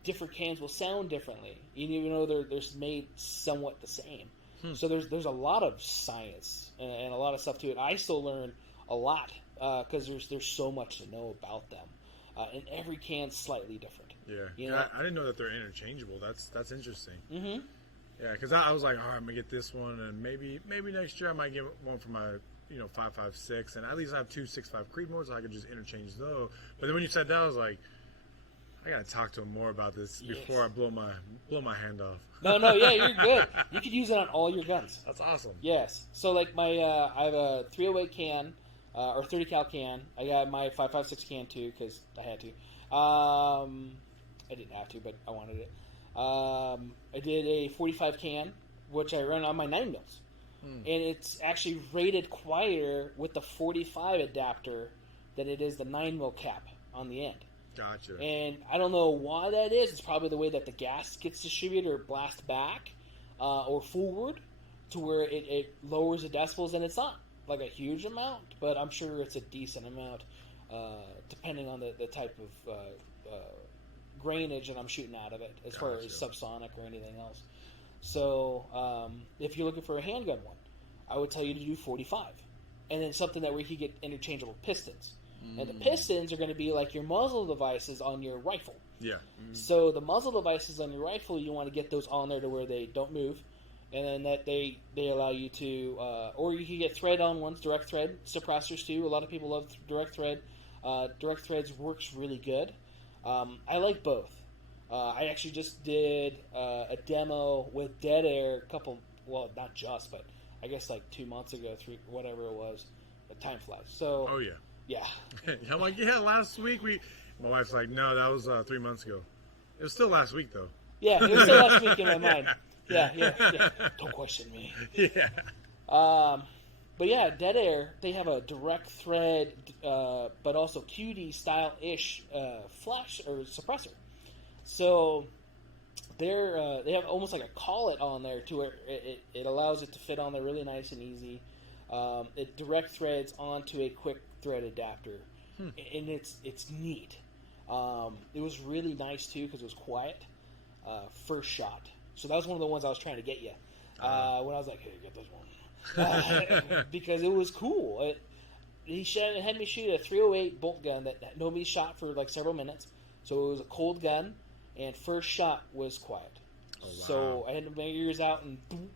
Different cans will sound differently, even though they're made somewhat the same. So there's a lot of science and a lot of stuff to it. I still learn a lot because there's so much to know about them. And every can's slightly different. Yeah. You know? I didn't know that they're interchangeable. That's interesting. Mm-hmm. Yeah, because I was like, all right, I'm gonna get this one, and maybe next year I might get one for my 5.56, and at least I have two 6.5 Creedmoors, so I could just interchange those. But then when you said that, I was like, I gotta talk to him more about this before I blow my hand off. No, yeah, you're good. You could use it on all your guns. That's awesome. Yes. So like my, I have a 308 can, or 30 cal can. I got my 5.56 can too because I had to. I didn't have to, but I wanted it. I did a 45 can, which I run on my 9 mils. and it's actually rated quieter with the 45 adapter than it is the 9mm cap on the end. Gotcha. And I don't know why that is. It's probably the way that the gas gets distributed or blast back or forward to where it lowers the decibels, and it's not like a huge amount, but I'm sure it's a decent amount depending on the type of grainage that I'm shooting out of it as far as subsonic or anything else. So if you're looking for a handgun one, I would tell you to do 45, and then something that where you can get interchangeable pistons. And the pistons are going to be like your muzzle devices on your rifle. Yeah. So the muzzle devices on your rifle, you want to get those on there to where they don't move, and then that they allow you to, or you can get thread-on ones, direct thread suppressors too. A lot of people love direct thread. Direct threads works really good. I like both. I actually just did a demo with Dead Air not just, but I guess like 2 months ago, whatever it was. But time flies. So. Oh yeah. Yeah. I'm like, last week my wife's like, no, that was 3 months ago. It was still last week though. Yeah, it was still last week in my mind. Yeah. Don't question me. Yeah. But yeah, Dead Air, they have a direct thread, but also QD style-ish flash or suppressor. So they have almost like a collet on there to where it allows it to fit on there really nice and easy. It direct threads onto a quick thread adapter, and it's neat. It was really nice too because it was quiet. First shot, so that was one of the ones I was trying to get you when I was like, "Hey, get this one," because it was cool. He had me shoot a 308 bolt gun that nobody shot for like several minutes, so it was a cold gun, and first shot was quiet. Oh, wow. So I had my ears out and boom.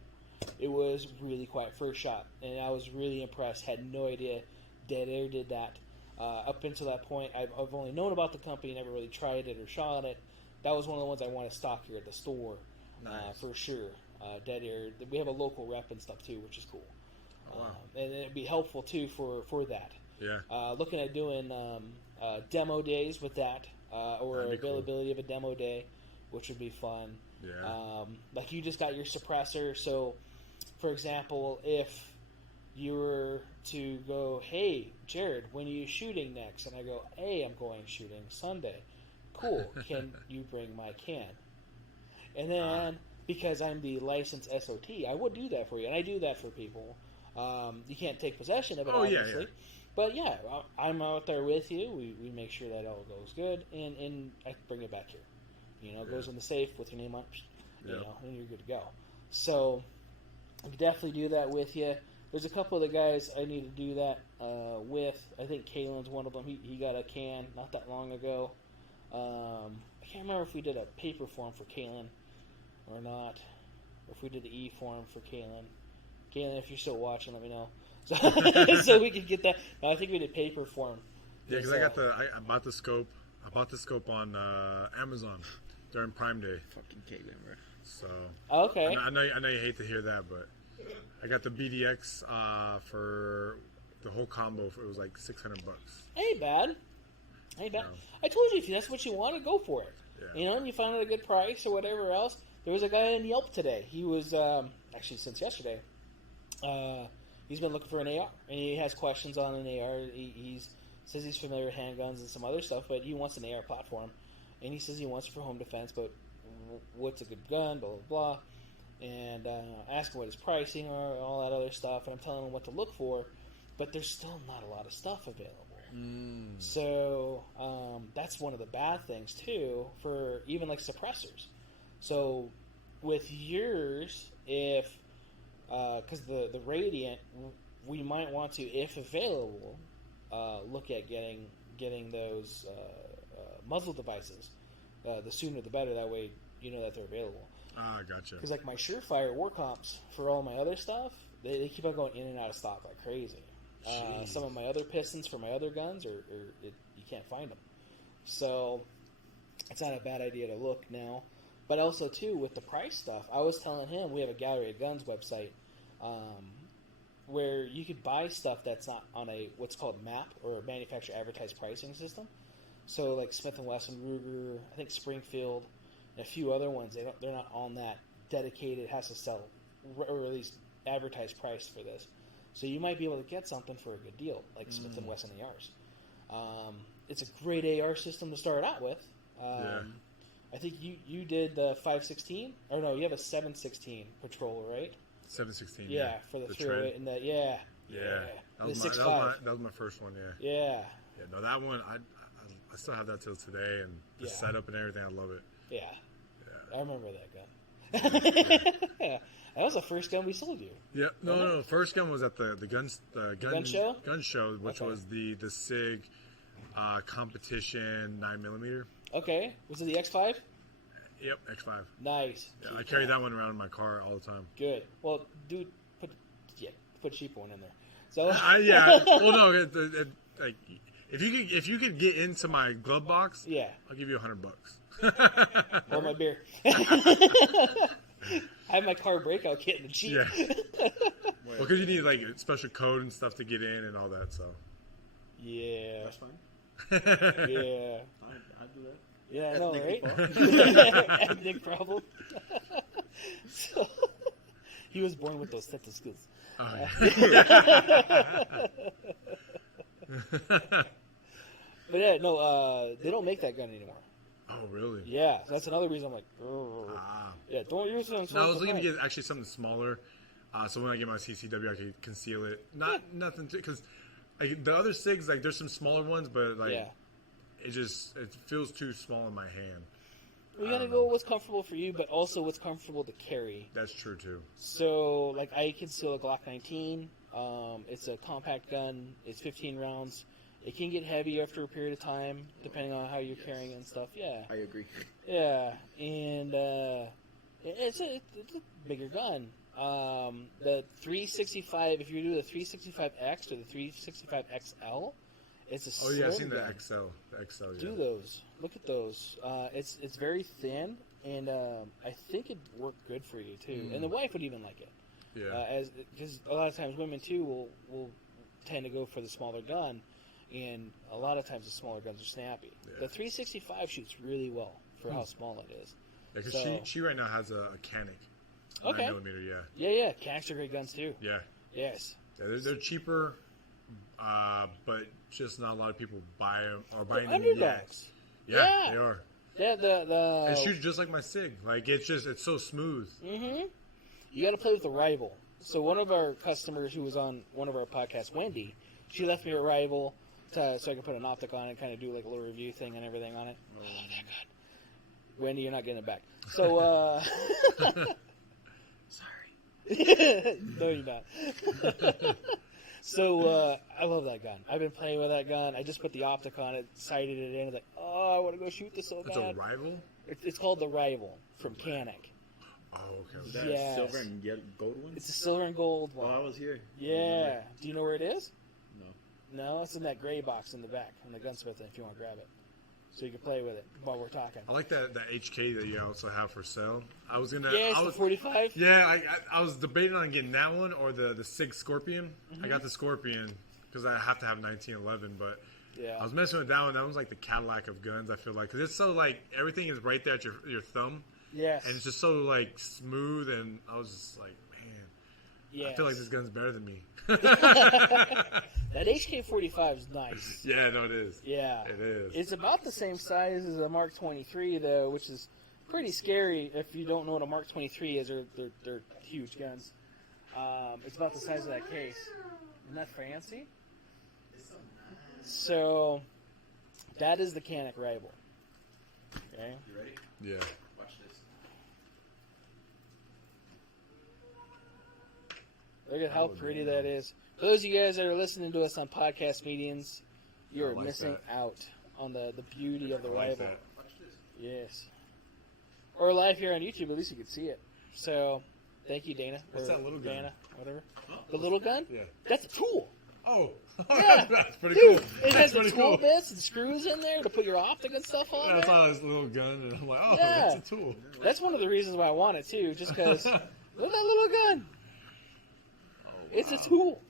It was really quiet first shot, and I was really impressed. Had no idea Dead Air did that. Up until that point, I've only known about the company, never really tried it or shot it. That was one of the ones I want to stock here at the store, for sure. Dead Air. We have a local rep and stuff too, which is cool. Oh, wow. And it'd be helpful too for that. Yeah. Looking at doing demo days with that, or availability of a demo day, which would be fun. Yeah. Like you just got your suppressor, so for example, if you were to go, hey, Jared, when are you shooting next? And I go, hey, I'm going shooting Sunday. Cool. Can you bring my can? And then, because I'm the licensed SOT, I would do that for you. And I do that for people. You can't take possession of it, obviously. Yeah. But yeah, I'm out there with you. We make sure that all goes good. And I bring it back here. It goes in the safe with your name on it, and you're good to go. So I can definitely do that with you. There's a couple of the guys I need to do that with. I think Kalen's one of them. He got a can not that long ago. I can't remember if we did a paper form for Kalen or not, or if we did the e-form for Kalen. Kalen, if you're still watching, let me know. So we can get that. No, I think we did paper form. Yeah, because I bought the scope. I bought the scope on Amazon during Prime Day. Fucking Caitlin, bro. So okay. I know you hate to hear that, but I got the BDX for the whole combo. It was like $600. Ain't bad. I told you if that's what you want, go for it. Yeah. And you find out a good price or whatever else. There was a guy in Yelp today. He was actually since yesterday. He's been looking for an AR, and he has questions on an AR. He says he's familiar with handguns and some other stuff, but he wants an AR platform, and he says he wants it for home defense. But what's a good gun? Blah blah blah. And asking what his pricing are, all that other stuff, and I'm telling him what to look for. But there's still not a lot of stuff available. So that's one of the bad things too for even like suppressors. So with yours, if because the Radiant, we might want to, if available, look at getting those muzzle devices. The sooner the better. That way you know that they're available. Ah, gotcha. Because like my Surefire war comps for all my other stuff, they keep on going in and out of stock like crazy. Some of my other pistons for my other guns, you can't find them. So it's not a bad idea to look now. But also, too, with the price stuff, I was telling him we have a Gallery of Guns website where you could buy stuff that's not on a what's called MAP, or a manufacturer advertised pricing system. So like Smith & Wesson, Ruger, I think Springfield, and a few other ones, they're not on that dedicated, has to sell, or at least advertised price for this. So you might be able to get something for a good deal, like Smith & Wesson ARs. It's a great AR system to start out with. I think you did the 516, or no, you have a 716 Patrol, right? 716. Yeah, for the 308 and the Yeah. The 6.5. That was my first one. Yeah. Yeah. Yeah. No, that one I still have that till today, and the setup and everything. I love it. Yeah. I remember that gun. Yeah. That was the first gun we sold you. Yeah, no. First gun was at the gun show. Gun show, which was the SIG competition 9mm. Okay, was it the X5? Yep, X5. Nice. Yeah, I carry that one around in my car all the time. Good. Well, dude, put cheaper one in there. So yeah. Well, no, like if you could get into my glove box, yeah, I'll give you $100. Or my beer. I have my car breakout kit in the Jeep. Yeah. Well, because you need like a special code and stuff to get in and all that. So. Yeah. That's fine. Yeah. I'd do that. Yeah, I know, right? Ethnic problem. So, he was born with those sets of skills. Oh, yeah. But yeah, no, they don't make that gun anymore. Oh, really? Yeah, so that's another reason I'm like, yeah, don't use it. No, I was looking to get actually something smaller, so when I get my CCW, I can conceal it. Nothing because the other SIGs, like there's some smaller ones, but like it feels too small in my hand. We gotta go with what's comfortable for you, but also what's comfortable to carry. That's true too. So, like, I conceal a Glock 19. It's a compact gun. It's 15 rounds. It can get heavy after a period of time, depending on how you're carrying it and stuff. Yeah. I agree. Yeah, and it's a bigger gun. The 365, if you do the 365X or the 365XL, it's a slim Oh yeah, I've seen the gun. XL. The XL. Yeah. Do those. Look at those. It's very thin, and I think it'd work good for you too. And the wife would even like it. Yeah. Because a lot of times women too will tend to go for the smaller gun, and a lot of times the smaller guns are snappy. Yeah. The 365 shoots really well for how small it is. Yeah, because she right now has a Canic. Okay. 9mm, Yeah. Canics are great guns too. Yeah. Yes. Yeah, they're cheaper, but just not a lot of people buy them or buying them Underdogs. yet. Yeah, they are. Yeah, the It shoots just like my SIG. Like it's so smooth. Mm-hmm. You got to play with the Rival. So one of our customers who was on one of our podcasts, Wendy, she left me a Rival so I could put an optic on it and kind of do like a little review thing and everything on it. Oh, that good. Wendy, you're not getting it back. So, sorry. No, you're not. So, I love that gun. I've been playing with that gun. I just put the optic on it, sighted it in. Like, oh, I want to go shoot this so bad. It's a Rival? It's called the Rival from Canic. Oh, okay. Is that Yes. silver and gold one? It's a silver and gold one. Oh, I was here. Yeah. Do you know where it is? No. No, it's in that gray box in the back on the gunsmith if you want to grab it. So you can play with it while we're talking. I like that HK that you also have for sale. I was gonna. Yeah, it's the 45. Yeah, I was debating on getting that one or the SIG Scorpion. I got the Scorpion because I have to have 1911, but Yeah. I was messing with that one. That one's like the Cadillac of guns. I feel like because it's so like everything is right there at your thumb, Yes. and it's just so like smooth. And I was just like, man, Yes. I feel like this gun's better than me. That HK-45 is nice. Yeah, no, it is. Yeah. It is. It's about the same size as a Mark 23, though, which is pretty scary if you don't know what a Mark 23 is. They're huge guns. It's about the size of that case. Isn't that fancy? So, that is the Canic Rival. Okay? You ready? Yeah. Watch this. Look at how pretty that is. For those of you guys that are listening to us on podcast mediums, you're like missing that. out on the beauty of the I like Rival. that. Watch this. Yes. Or live here on YouTube, at least you can see it. So, thank you, Dana. What's Or that little gun? Dana, whatever. The little gun? Yeah. That's a tool. Oh, Yeah. that's pretty Dude, cool. it has That's the pretty tool cool. bits and screws in there to put your optic and stuff on I there. saw this little gun, and I'm like, oh, Yeah. that's a tool. That's one of the reasons why I want it, too, just because, look at that little gun. It's a tool.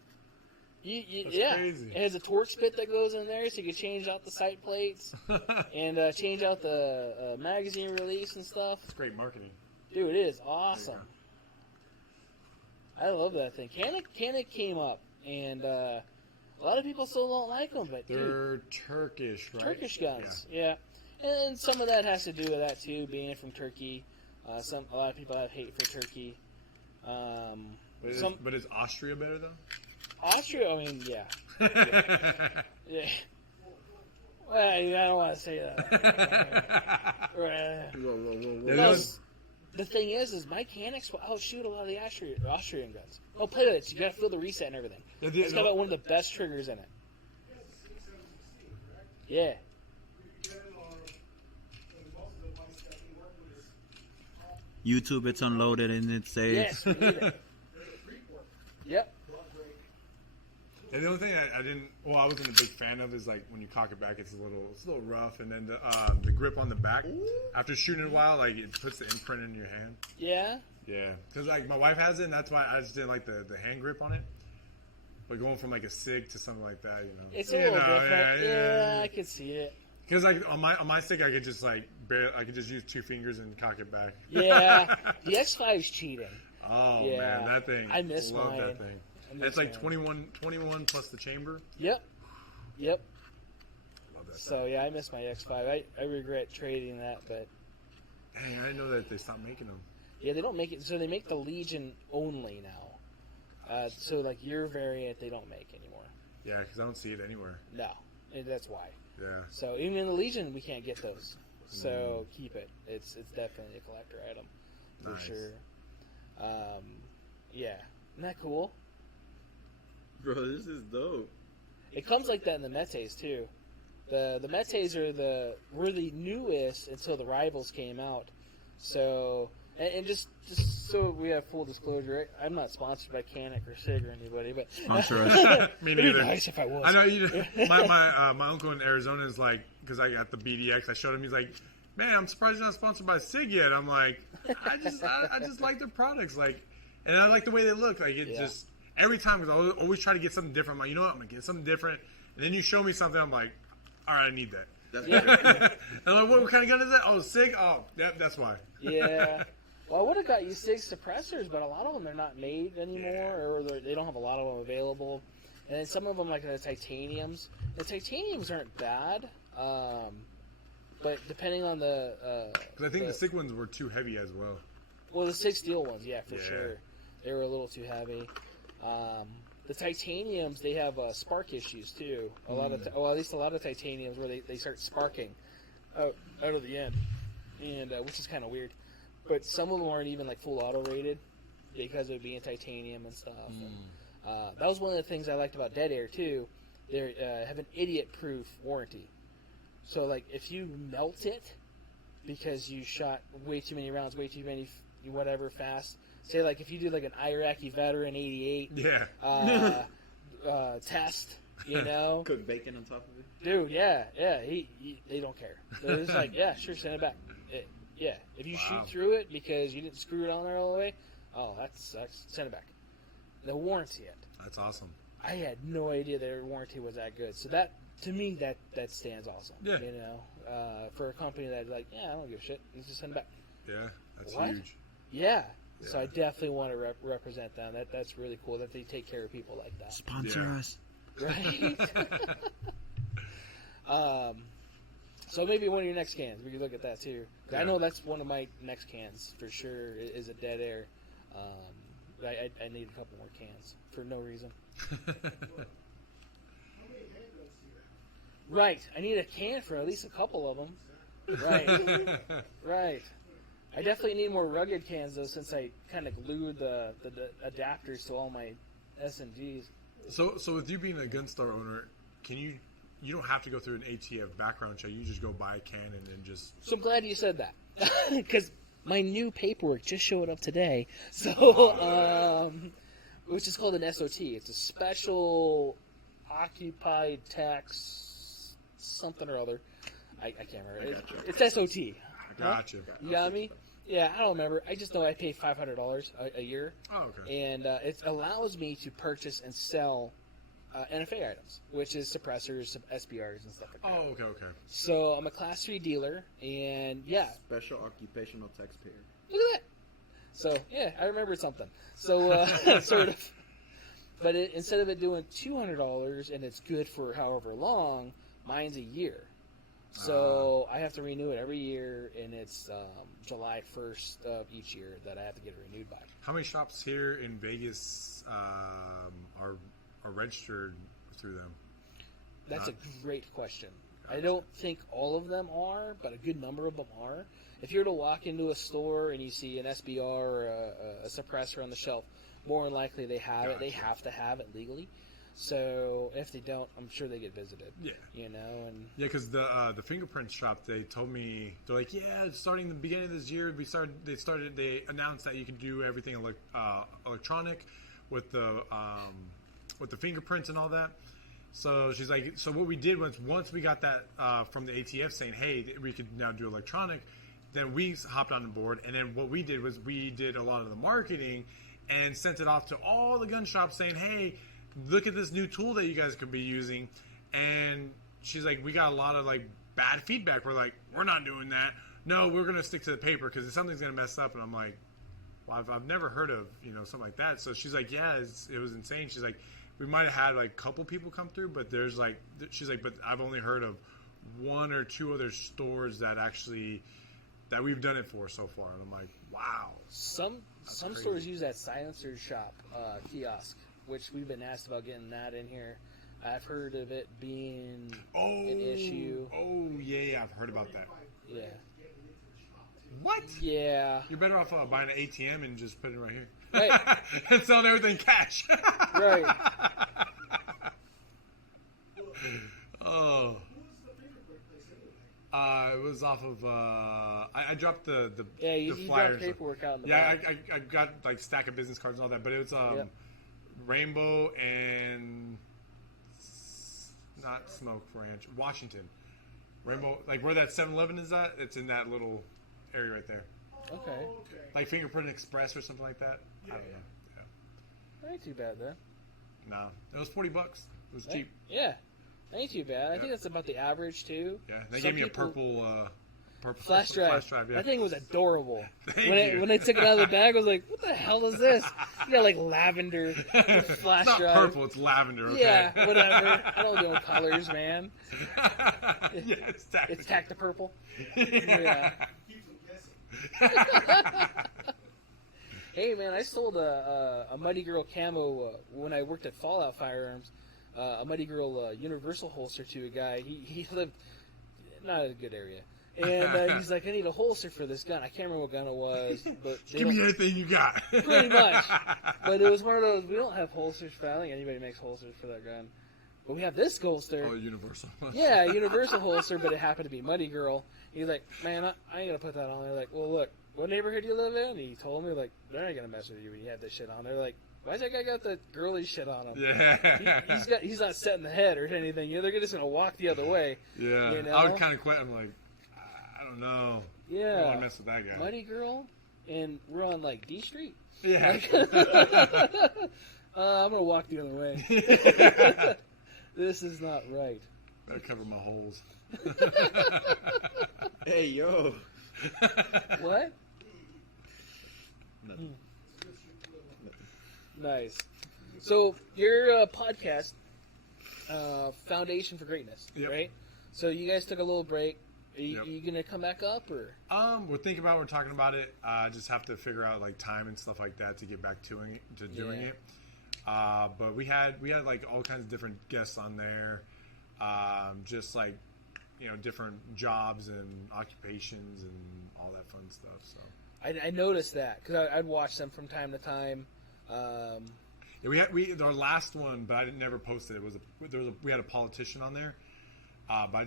That's Yeah. crazy. It has a torque spit that goes in there, so you can change out the sight plates and change out the magazine release and stuff. It's great marketing. Dude, it is awesome. I I love that thing. Canik came up, and a lot of people still don't like them, but They're Turkish, right? Turkish guns, yeah. And some of that has to do with that too, being from Turkey. A lot of people have hate for Turkey. But is Austria better though? Austria, I mean, yeah. Yeah. Well, I don't want to say that. Whoa. The thing is my Canics will outshoot a lot of the Austrian guns. Oh, play with it. You got to feel the reset and everything. It's got about one of the best triggers in it. Yeah. YouTube, it's unloaded and it says. Yes, we need it. Yep. And the only thing I wasn't a big fan of is like when you cock it back, it's a little rough, and then the grip on the back after shooting a while, like it puts the imprint in your hand. Yeah. Yeah, because like my wife has it, and that's why I just didn't like the hand grip on it. But going from like a SIG to something like that, it's a little different. Yeah, I could see it. Because like on my stick, I could just use 2 fingers and cock it back. Yeah, the X5's cheating. Oh Yeah. man, that thing! I miss mine. That thing. It's like 21 plus the chamber. Yep. Love that. So yeah, I miss my X5. I regret trading that, but Dang, I didn't know that they stopped making them. yeah, they don't make it. So they make the Legion only now. So like your variant, they don't make anymore. Yeah, because I don't see it anywhere. No, and that's why. Yeah. So even in the Legion, we can't get those. So keep it. It's definitely a collector item for Nice. sure. Yeah, isn't that cool? Bro, this is dope. It comes like that in the Metes too. The Metes were the newest until the Rivals came out. So and just so we have full disclosure, I'm not sponsored by Canik or SIG or anybody, but Sponsor us. Me it'd be neither. nice if I was. I know you. My uncle in Arizona is like, because I got the BDX. I showed him. He's like, man, I'm surprised you're not sponsored by SIG yet. I'm like, I just like their products, like, and I like the way they look. Like it just every time, because I always try to get something different. I'm like, you know what, I'm gonna get something different. And then you show me something, I'm like, all right, I need that. And I'm like, what kind of gun is that? Oh, SIG. Oh, that's why. Yeah. Well, I would have got you SIG suppressors, but a lot of them are not made anymore, or they don't have a lot of them available. And then some of them, like the titaniums. The titaniums aren't bad, but depending on the... Because I think the SIG ones were too heavy as well. Well, the SIG steel ones, yeah, for Yeah. sure. They were a little too heavy. The titaniums, they have spark issues, too. At least a lot of titaniums where they start sparking out of the end, and which is kind of weird. But some of them aren't even like full auto rated because of it being titanium and stuff. And, that was one of the things I liked about Dead Air too. They have an idiot-proof warranty. So like if you melt it because you shot way too many rounds, way too many whatever fast. Say like if you do like an Iraqi veteran 88 test, you know, Cook bacon on top of it. dude, they don't care. They're just like, yeah, sure, send it back. Yeah, if you shoot through it because you didn't screw it on there all the way, that's send it back. The warranty it. That's awesome. I had no idea their warranty was that good. So that to me that stands awesome. Yeah. You know, for a company that like, I don't give a shit. Let's just send it back. Yeah, that's What? huge. Yeah. So Yeah. I definitely want to represent them. That's really cool that they take care of people like that. Sponsor Yeah. us. Right. So maybe one of your next cans, we could look at that too. 'Cause I know that's one of my next cans for sure. Is a Dead Air. I need a couple more cans for no reason. Right. I need a can for at least a couple of them. Right. Right. I definitely need more rugged cans though, since I kind of glued the adapters to all my SMGs. So with you being a gun store owner, you don't have to go through an ATF background check. You just go buy a can and then just. So I'm glad you said that, because my new paperwork just showed up today. So, which is called an SOT. It's a special occupied tax something or other. I can't remember. It's SOT. Gotcha. You got me? Yeah, I don't remember. I just know I pay $500 a year, Oh, okay. and it allows me to purchase and sell NFA items, which is suppressors, SBRs, and stuff like that. Oh, okay. So I'm a Class 3 dealer, and yeah, Special occupational taxpayer. look at that. So yeah, I remembered something. So sort of. But instead of it doing $200 and it's good for however long, mine's a year. So I have to renew it every year, and it's July 1st of each year that I have to get it renewed by. How many shops here in Vegas are registered through them? That's a great question. I don't think all of them are, but a good number of them are. If you were to walk into a store and you see an SBR or a suppressor on the shelf, more than likely they have it. They have to have it legally. So if they don't, I'm sure they get visited. Yeah, you know, and because the fingerprint shop, they told me, they're like, yeah, starting the beginning of this year, they announced that you could do everything electronic with the fingerprints and all that. So she's like, so what we did was once we got that from the ATF saying, hey, we could now do electronic, then we hopped on board, and then what we did was we did a lot of the marketing and sent it off to all the gun shops saying, hey, look at this new tool that you guys could be using. And she's like, we got a lot of like bad feedback. We're like, we're not doing that. No, we're going to stick to the paper because something's going to mess up. And I'm like, well, I've never heard of, something like that. So she's like, yeah, it was insane. She's like, we might have had like a couple people come through, but there's like, she's like, but I've only heard of one or two other stores that we've done it for so far. And I'm like, wow. Some stores use that silencer shop kiosk, which we've been asked about getting that in here. I've heard of it being an issue. Oh, yeah, I've heard about that. Yeah. What? Yeah. You're better off buying an ATM and just putting it right here. Right. And selling everything cash. Right. Oh. It was off of. I dropped the you flyers. dropped paperwork out in the back. I got like stack of business cards and all that, but it was Rainbow and not Smoke Ranch, Washington. Rainbow, like where that 7-Eleven is at. It's in that little area right there. Okay. Like Fingerprint Express or something like that. I don't know. Yeah. That ain't too bad then. No, it was $40. It was cheap. Yeah. That ain't too bad. I think that's about the average too. Yeah, they gave me a purple flash drive. Yeah. That thing was adorable. Thank when they took it out of the bag, I was like, "What the hell is this?" You got like lavender flash it's not drive. purple, it's lavender. Okay? Yeah, whatever. I don't know colors, man. Yeah, it's tacked to purple. Yeah. Hey man, I sold a Muddy Girl camo when I worked at Fallout Firearms. A Muddy Girl universal holster to a guy. He lived not in a good area. And he's like, I need a holster for this gun. I can't remember what gun it was. But give me anything you got. Pretty much. But it was one of those, we don't have holsters for that. I don't think anybody makes holsters for that gun. But we have this holster. Oh, universal. Yeah, universal holster, but it happened to be Muddy Girl. He's like, man, I ain't going to put that on. They're like, well, look, what neighborhood you live in? And he told me, like, they're not going to mess with you when you have this shit on. They're like, why's that guy got the girly shit on him? Yeah. He's not set in the head or anything. They're just going to walk the other way. Yeah. You know? I would kind of quit. I'm like, I don't know. Yeah. I don't want to mess with that guy. Muddy Girl, and we're on, like, D Street. Yeah. Like, I'm going to walk the other way. This is not right. Better cover my holes. Hey, yo. What? Nothing. Nice. So, your podcast, Foundation for Greatness, right? So, you guys took a little break. Are you going to come back up, or? We're thinking about it. We're talking about it. Just have to figure out, like, time and stuff like that to get back to doing it. But we had like all kinds of different guests on there, just like, different jobs and occupations and all that fun stuff. So I noticed that because I'd watch them from time to time. Yeah, we had our last one, but I never posted it. We had a politician on there, but I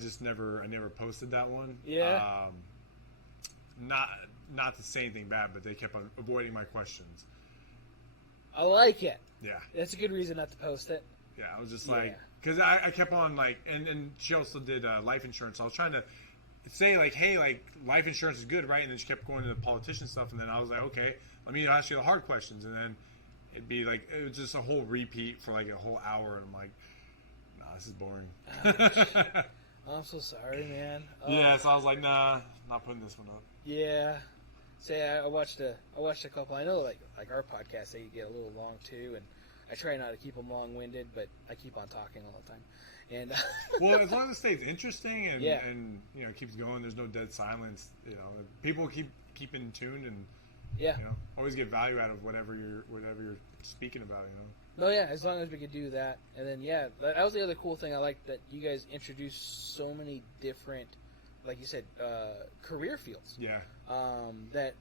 never posted that one. Yeah. Not to say anything bad, but they kept on avoiding my questions. I like it. Yeah. That's a good reason not to post it. Yeah, I was just like, because I kept on like, and she also did life insurance. So I was trying to say like, hey, like life insurance is good, right? And then she kept going to the politician stuff, and then I was like, okay, let me ask you the hard questions, and then it'd be like it was just a whole repeat for like a whole hour, and I'm like, nah, this is boring. I'm so sorry, man. Yeah, so I was like, nah, not putting this one up. Yeah. say I watched a couple. I know like our podcast, they get a little long too, and I try not to keep them long-winded, but I keep on talking all the time. And well, as long as it stays interesting and Yeah. and keeps going, there's no dead silence. People keep in tune and yeah. always get value out of whatever you're speaking about. No, yeah, as long as we could do that. And then, yeah, that was the other cool thing I liked, that you guys introduced so many different, like you said, career fields. Yeah. That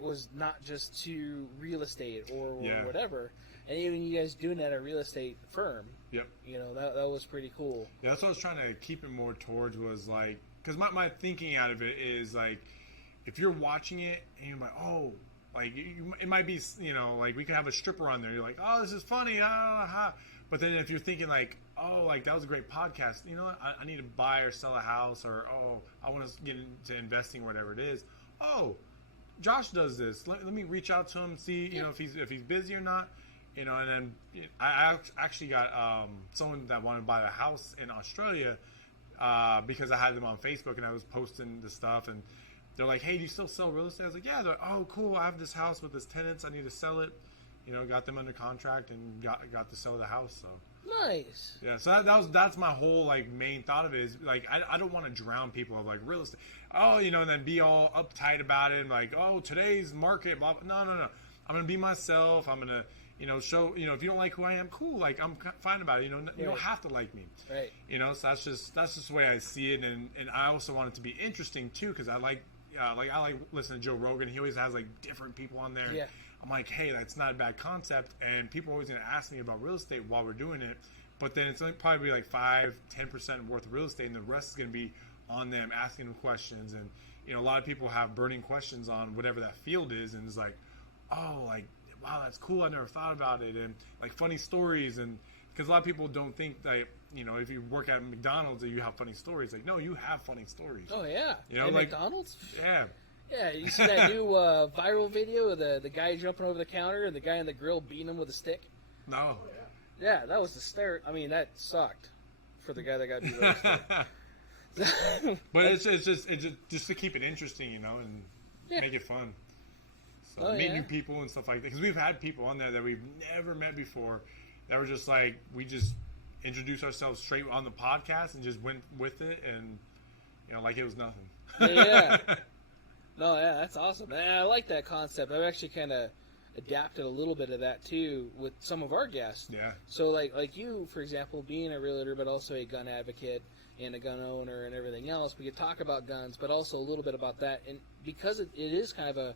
was not just to real estate or Yeah. whatever. And even you guys doing that at a real estate firm. Yep. That was pretty cool. Yeah, that's what I was trying to keep it more towards, was like, because my thinking out of it is like, if you're watching it and you're like, oh, like it might be, like we could have a stripper on there. You're like, oh, this is funny, But then if you're thinking like, oh, like that was a great podcast. You know what? I need to buy or sell a house, or I want to get into investing, whatever it is. Oh, Josh does this. Let me reach out to him, see if he's busy or not. And then I actually got someone that wanted to buy a house in Australia because I had them on Facebook and I was posting the stuff, and they're like, hey, do you still sell real estate? I was like, yeah. They're like, oh, cool. I have this house with this tenants. I need to sell it. Got them under contract and got to sell the house. So Nice. yeah. So that's my whole like main thought of it, is like I don't want to drown people of like real estate. Oh, and then be all uptight about it and like, oh, today's market. Blah, blah. No. I'm gonna be myself. I'm gonna show. If you don't like who I am, cool. Like I'm fine about it. You don't have to like me. Right. So that's just the way I see it, and I also want it to be interesting too, because I like listening to Joe Rogan. He always has like different people on there. Yeah. I'm like, hey, that's not a bad concept, and people are always going to ask me about real estate while we're doing it, but then it's probably like 5-10% worth of real estate, and the rest is going to be on them, asking them questions. And a lot of people have burning questions on whatever that field is, and it's like, oh, like, wow, that's cool, I never thought about it, and like funny stories. And because a lot of people don't think that if you work at McDonald's that you have funny stories. Like, no, you have funny stories. Oh yeah. Like McDonald's. Yeah. Yeah, you see that new viral video of the guy jumping over the counter and the guy on the grill beating him with a stick? No. Yeah, that was the start. I mean, that sucked for the guy that got beat with a stick. But it's just to keep it interesting, and make it fun. So meet new people and stuff like that. Because we've had people on there that we've never met before that were just like, we just introduced ourselves straight on the podcast and just went with it, and like it was nothing. Yeah. No, yeah, that's awesome. And I like that concept. I've actually kind of adapted a little bit of that too with some of our guests. Yeah. So like you, for example, being a realtor but also a gun advocate and a gun owner and everything else, we could talk about guns, but also a little bit about that. And because it is kind of a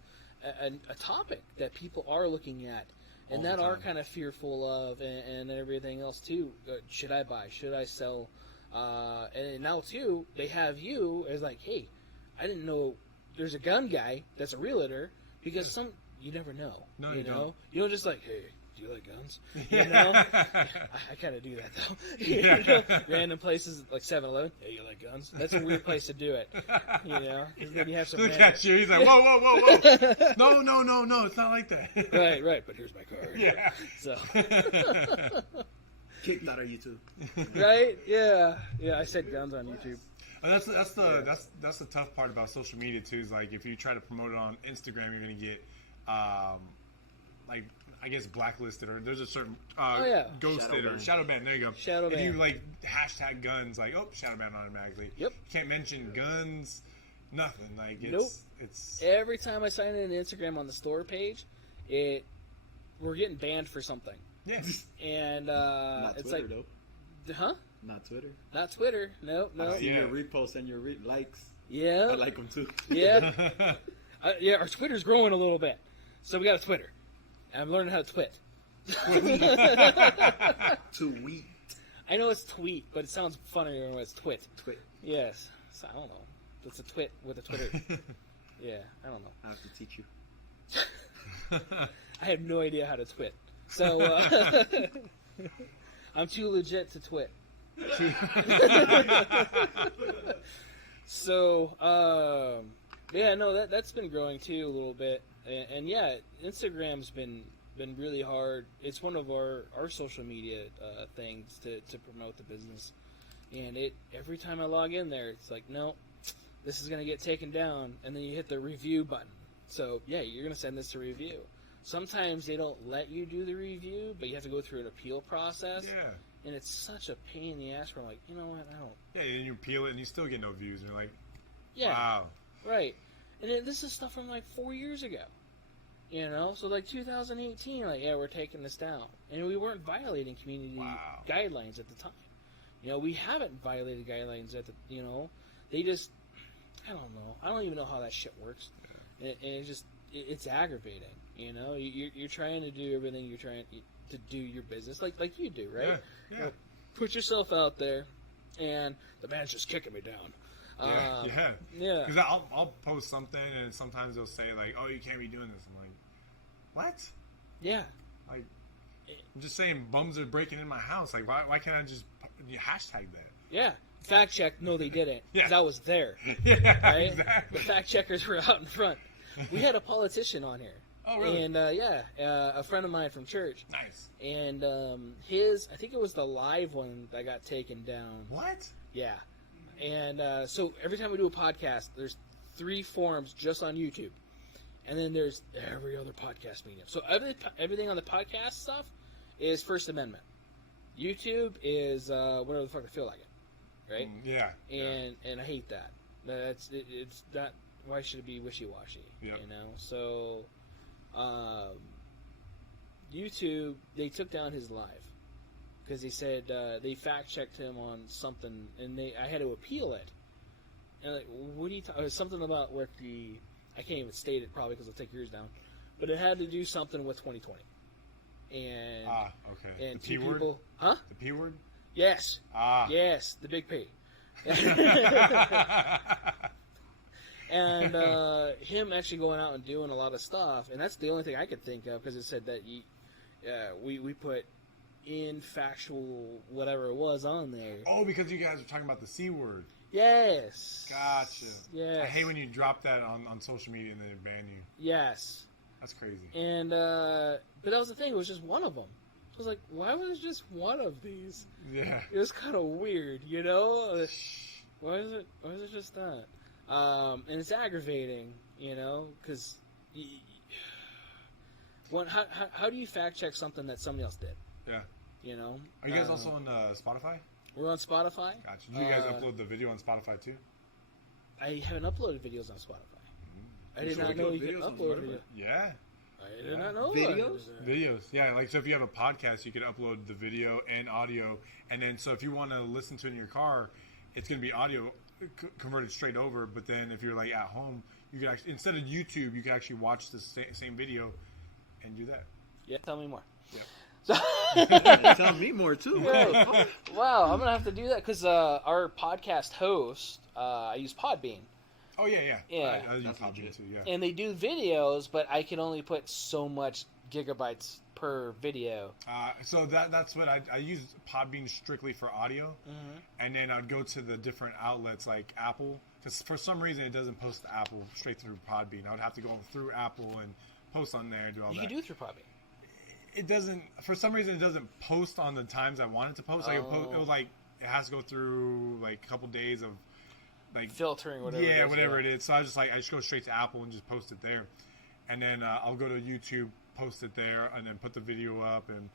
topic that people are looking at and that are kind of fearful of, and everything else too. Should I buy? Should I sell? And now too, they have you as like, hey, I didn't know there's a gun guy that's a realtor, because you never know. No, you know? don't. You don't just like, hey, do you like guns? I kind of do that though. Random places like 7-Eleven. Hey, you like guns? That's a weird place to do it. Because then you have some. Look at you. He's like, whoa. No. It's not like that. Right. But here's my card. Yeah. So. Kicked out of YouTube. Right? Yeah. I said guns on YouTube. And that's the tough part about social media too. Is like, if you try to promote it on Instagram, you're gonna get like, I guess, blacklisted, or there's a certain ghosted or shadow banned. There you go. Shadow if banned. you like hashtag guns, like, shadow banned automatically. Yep. You can't mention guns, nothing. Like, it's Every time I sign in an Instagram on the store page, we're getting banned for something. Yeah. And Not it's Twitter, like, though. huh? Not Twitter. Not Twitter. No. I see Yeah. your reposts and your likes. Yeah. I like them too. Yeah. Our Twitter's growing a little bit, so we got a Twitter. And I'm learning how to twit. Tweet. I know it's tweet, but it sounds funnier when it's twit. Twit. Yes. So I don't know. It's a twit with a Twitter. Yeah, I don't know. I have to teach you. I have no idea how to twit. So I'm too legit to twit. So that's been growing too a little bit, and yeah, Instagram's been really hard. It's one of our social media things to promote the business, and every time I log in there, it's like, no, this is gonna get taken down, and then you hit the review button. So, yeah, you're going to send this to review. Sometimes they don't let you do the review, but you have to go through an appeal process. Yeah. And it's such a pain in the ass where I'm like, you know what, I don't. Yeah, and you appeal it and you still get no views. And you're like, Yeah. wow. Right. And then this is stuff from like 4 years ago. You know? So like 2018, like, yeah, we're taking this down. And we weren't violating community guidelines at the time. You know, we haven't violated guidelines at the, you know, they just, I don't know. I don't even know how that shit works. And it just, it's aggravating. You know, you're trying to do everything you're trying to do your business, like you do, right? Yeah. You know, put yourself out there, and the man's just kicking me down. Yeah. Because I'll post something, and sometimes they'll say like, "Oh, you can't be doing this." I'm like, "What?" Yeah. Like, I'm just saying, bums are breaking in my house. Like, why can't I just hashtag that? Yeah. Fact check. No, they didn't. Yeah. 'Cause I was there. Yeah, right? exactly. The fact checkers were out in front. We had a politician on here. Oh, really? And a friend of mine from church. Nice. And I think it was the live one that got taken down. What? Yeah. And so every time we do a podcast, there's 3 forums just on YouTube. And then there's every other podcast medium. So everything on the podcast stuff is First Amendment. YouTube is whatever the fuck I feel like it. Right? Yeah. And I hate that. It's not, why should it be wishy-washy? Yep. You know? So YouTube, they took down his live. Because they said they fact-checked him on something, and I had to appeal it. And like, what do you it was something about what I can't even state it probably because it'll take yours down, but it had to do something with 2020. And okay. And The P 2 word? people, huh? The P word? Yes. Yes, the big P. And him actually going out and doing a lot of stuff, and that's the only thing I could think of because it said that we put in factual whatever it was on there. Oh, because you guys were talking about the C word. Yes. Gotcha. Yes. I hate when you drop that on social media and then they ban you. Yes. That's crazy. And but that was the thing. It was just one of them. So I was like, why was it just one of these? Yeah. It was kind of weird, you know. Why is it just that? And it's aggravating, you know, because how do you fact check something that somebody else did? Yeah. You know. Are you guys also on Spotify? We're on Spotify. Gotcha. Do you guys upload the video on Spotify too? I haven't uploaded videos on Spotify. I did not know you could upload videos. Yeah. I did not know Videos? that. Videos. Yeah, like so if you have a podcast, you can upload the video and audio, and then so if you want to listen to it in your car, it's going to be audio converted straight over. But then if you're like at home, you can actually instead of YouTube, you can actually watch the same video and do that. Yeah, tell me more. Yeah. Tell me more too. Yeah. Wow, I'm gonna have to do that because our podcast host, I use Podbean. Oh yeah. Yeah. I use That's Podbean legit. too. Yeah. And they do videos, but I can only put so much gigabytes per video. So that's what I use Podbean strictly for audio, and then I'd go to the different outlets like Apple, because for some reason it doesn't post to Apple straight through Podbean. I would have to go through Apple and post on there and do all You that. can do it through Podbean. It doesn't. For some reason, it doesn't post on the times I want it to post. Like it was like it has to go through like a couple days of like Filtering, whatever. Yeah, it is, whatever it is. So I just go straight to Apple and just post it there, and then I'll go to YouTube, post it there, and then put the video up and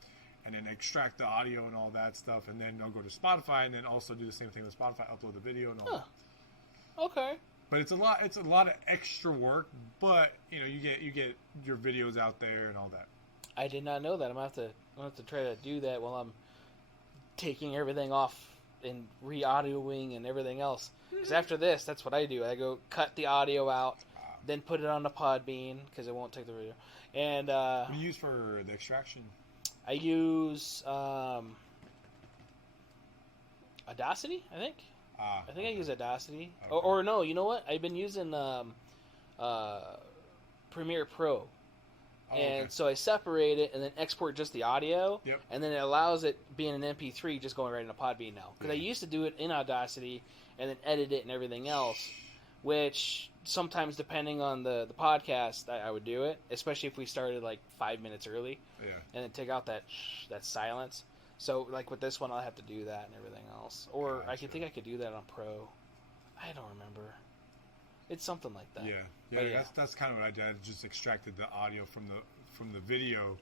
then extract the audio and all that stuff, and then I'll go to Spotify and then also do the same thing with Spotify, upload the video and all that. Okay. But it's a lot of extra work, but you know you get your videos out there and all that. I did not know that. I'm gonna have to try to do that while I'm taking everything off and re-audioing and everything else. Because after this, that's what I do. I go cut the audio out, then put it on the Podbean because it won't take the video. And What do you use for the extraction? I use Audacity, I think. I think I use Audacity. Okay. Or no, you know what? I've been using Premiere Pro. Oh, And okay. so I separate it and then export just the audio. Yep. And then it allows it being an MP3 just going right into Podbean now. Because I Yeah. used to do it in Audacity and then edit it and everything else. Which sometimes, depending on the podcast, I would do it. Especially if we started like 5 minutes early. Yeah. And then take out that silence. So like with this one, I'll have to do that and everything else. Or I Gotcha. think I could do that on Pro. I don't remember. It's something like that. Yeah, But yeah. That's kind of what I did. I just extracted the audio from the video,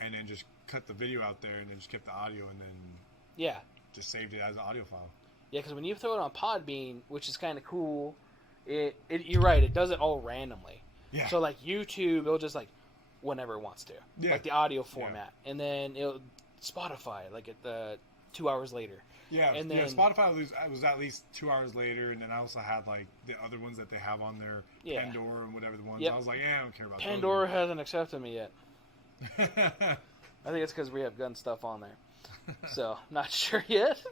and then just cut the video out there, and then just kept the audio, and then Yeah. just saved it as an audio file. Yeah, because when you throw it on Podbean, which is kind of cool, you're right, it does it all randomly. Yeah. So, like, YouTube, it'll just, like, whenever it wants to. Yeah. Like the audio format. Yeah. And then it'll Spotify, like, at the 2 hours later. Yeah, and then, Spotify was at least 2 hours later, and then I also had, like, the other ones that they have on there, Pandora and whatever the ones. I was like, I don't care about Pandora hasn't accepted me yet. I think it's because we have gun stuff on there. So, not sure yet.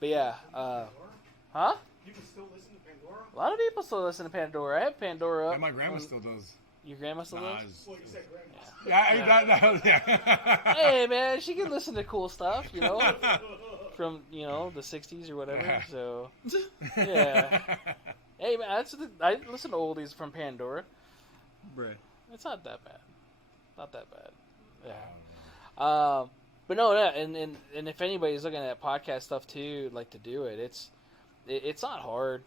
But yeah, huh? People still listen to Pandora? A lot of people still listen to Pandora. I have Pandora. And my grandma still does. Your grandma still does? Well, you said grandma. Yeah. Hey, man, she can listen to cool stuff, you know, from, you know, the 60s or whatever. Yeah. So, yeah. Hey, man, I listen to oldies from Pandora. Bruh. It's not that bad. Not that bad. Yeah. But no, yeah, and if anybody's looking at podcast stuff too, like to do it, it's not hard.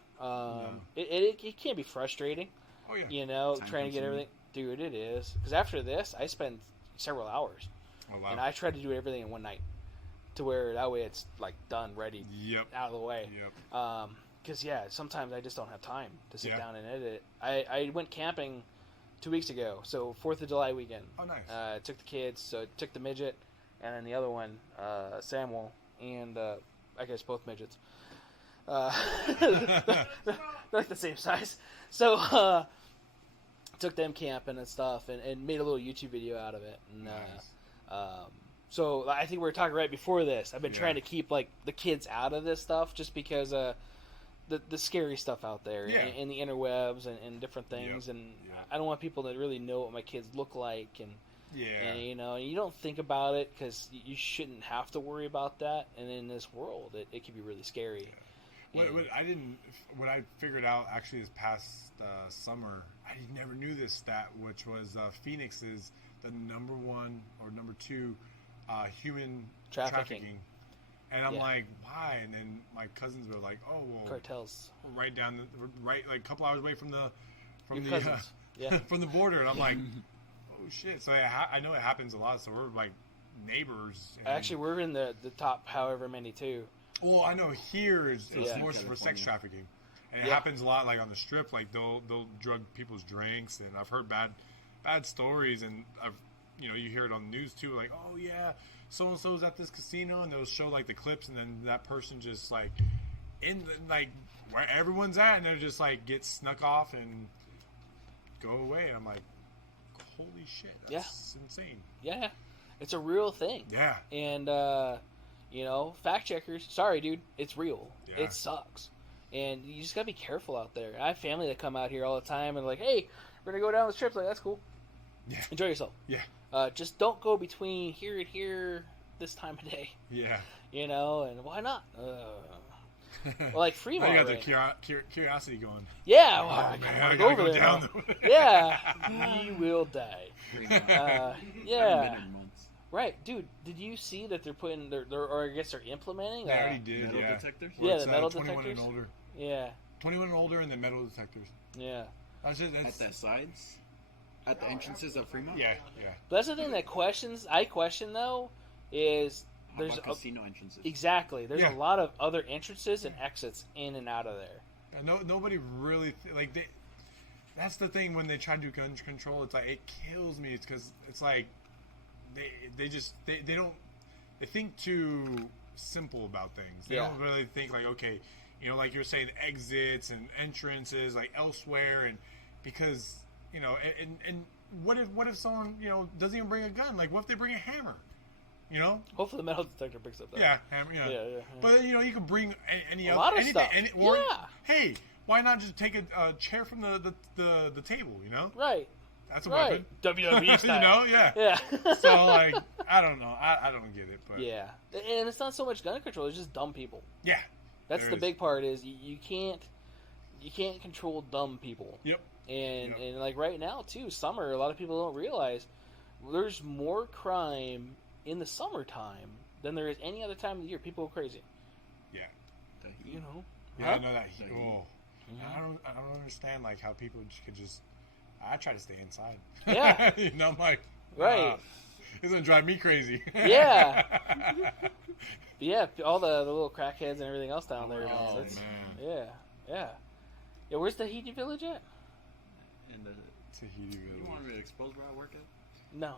It can be frustrating. Oh yeah. You know, Time trying to get everything. Dude, it is. Because after this, I spend several hours. Oh wow. And I try to do everything in one night, to where that way it's like done, ready, out of the way. Yep. Because sometimes I just don't have time to sit down and edit it. I went camping 2 weeks ago, so 4th of July weekend. Oh nice. Took the kids, so took the midget, and then the other one, Samuel, and I guess both midgets. They're like the same size. So took them camping and stuff, and made a little YouTube video out of it. And Nice. so I think we were talking right before this. I've been trying to keep like the kids out of this stuff, just because the scary stuff out there and the interwebs and different things, and I don't want people to really know what my kids look like, and you know, you don't think about it because you shouldn't have to worry about that. And in this world, it can be really scary. What I figured out actually this past summer, I never knew this stat, which was Phoenix is the number 1 or number 2 human trafficking. And I'm like, why? And then my cousins were like, oh, well, Cartels. We're right like a couple hours away from the from the border. And I'm like, oh shit. So I know it happens a lot. So we're like neighbors. And actually, we're in the top however many too. Well, I know here it's more for sex trafficking, and it happens a lot. Like on the strip, like they'll drug people's drinks, and I've heard bad stories, and you hear it on the news too. Like, oh yeah, so and so's at this casino, and they'll show like the clips, and then that person just like like where everyone's at, and they're just like get snuck off and go away. And I'm like, holy shit, that's insane. Yeah, it's a real thing. Yeah, and fact checkers, sorry dude, it's real. Yeah. It sucks, and you just gotta be careful out there. I have family that come out here all the time and like, hey, we're gonna go down the strip. Like, that's cool. Yeah, enjoy yourself. Yeah, just don't go between here and here this time of day. Yeah, and why not? Well, like Fremont. I got the curiosity going. Yeah, well, I gotta go over there. down Yeah, you will die. Yeah. Right, dude. Did you see that they're putting or I guess they're implementing? They already did. Metal detectors. Yeah, the metal 21 detectors. and older. Yeah. 21 and older, and the metal detectors. Yeah. At the sides, at the entrances of Fremont. Yeah. But that's the thing I question though, is there's casino entrances. Exactly. There's a lot of other entrances and exits in and out of there. And nobody really that's the thing when they try to do gun control. It's like it kills me. It's because it's like they think too simple about things. They don't really think like, okay, like you're saying, exits and entrances like elsewhere, and because and what if someone doesn't even bring a gun? Like, what if they bring a hammer? Hopefully the metal detector picks up that. Yeah, hammer. Yeah. But you can bring any a other lot of anything. stuff. Hey, why not just take a chair from the table? Right. That's a weapon. WWE style. Yeah. So like, I don't know. I don't get it, but yeah, and it's not so much gun control; it's just dumb people. Yeah, that's the big part. Is you can't control dumb people. Yep. And like right now too, summer. A lot of people don't realize there's more crime in the summertime than there is any other time of the year. People go crazy. Yeah. Yeah, I know that. Oh. I don't understand like how people could just. I try to stay inside. Yeah. You know, I'm like, Right. It's gonna drive me crazy. Yeah. Yeah, all the little crackheads and everything else down there. Oh, That's- man. Yeah. Yeah, where's the Tahiti Village at? And Tahiti you Village. want me to expose where I work at? No.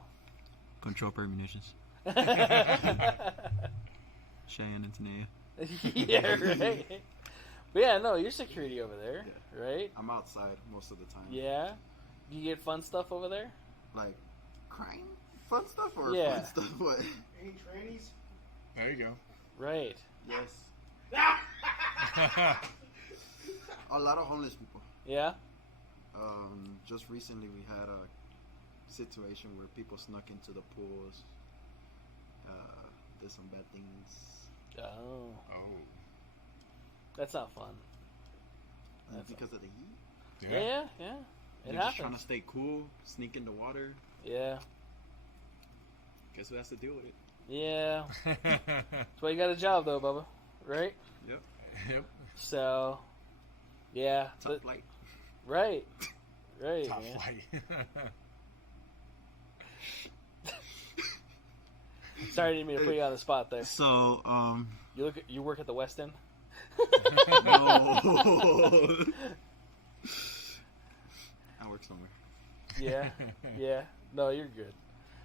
Control Munitions. Cheyenne and Tanea. Yeah, right. But yeah, no, you're security over there, right? I'm outside most of the time. Yeah. You get fun stuff over there? Like crime, fun stuff, or Yeah. fun stuff. What? Any trannies? There you go. Right. Yes. A lot of homeless people. Yeah? Just recently we had a situation where people snuck into the pools, did some bad things. Oh. Oh. That's not fun. And because of the heat. Yeah. It They're just trying to happens. stay cool, sneak in the water. Yeah. Guess who has to deal with it? Yeah. That's why you got a job, though, Bubba. Right? Yep. Yep. So, yeah. Top flight. Right. Right, Top man. flight. Sorry, I didn't mean to put you on the spot there. So, You work at the West End? No. I work somewhere. Yeah. Yeah. No, you're good.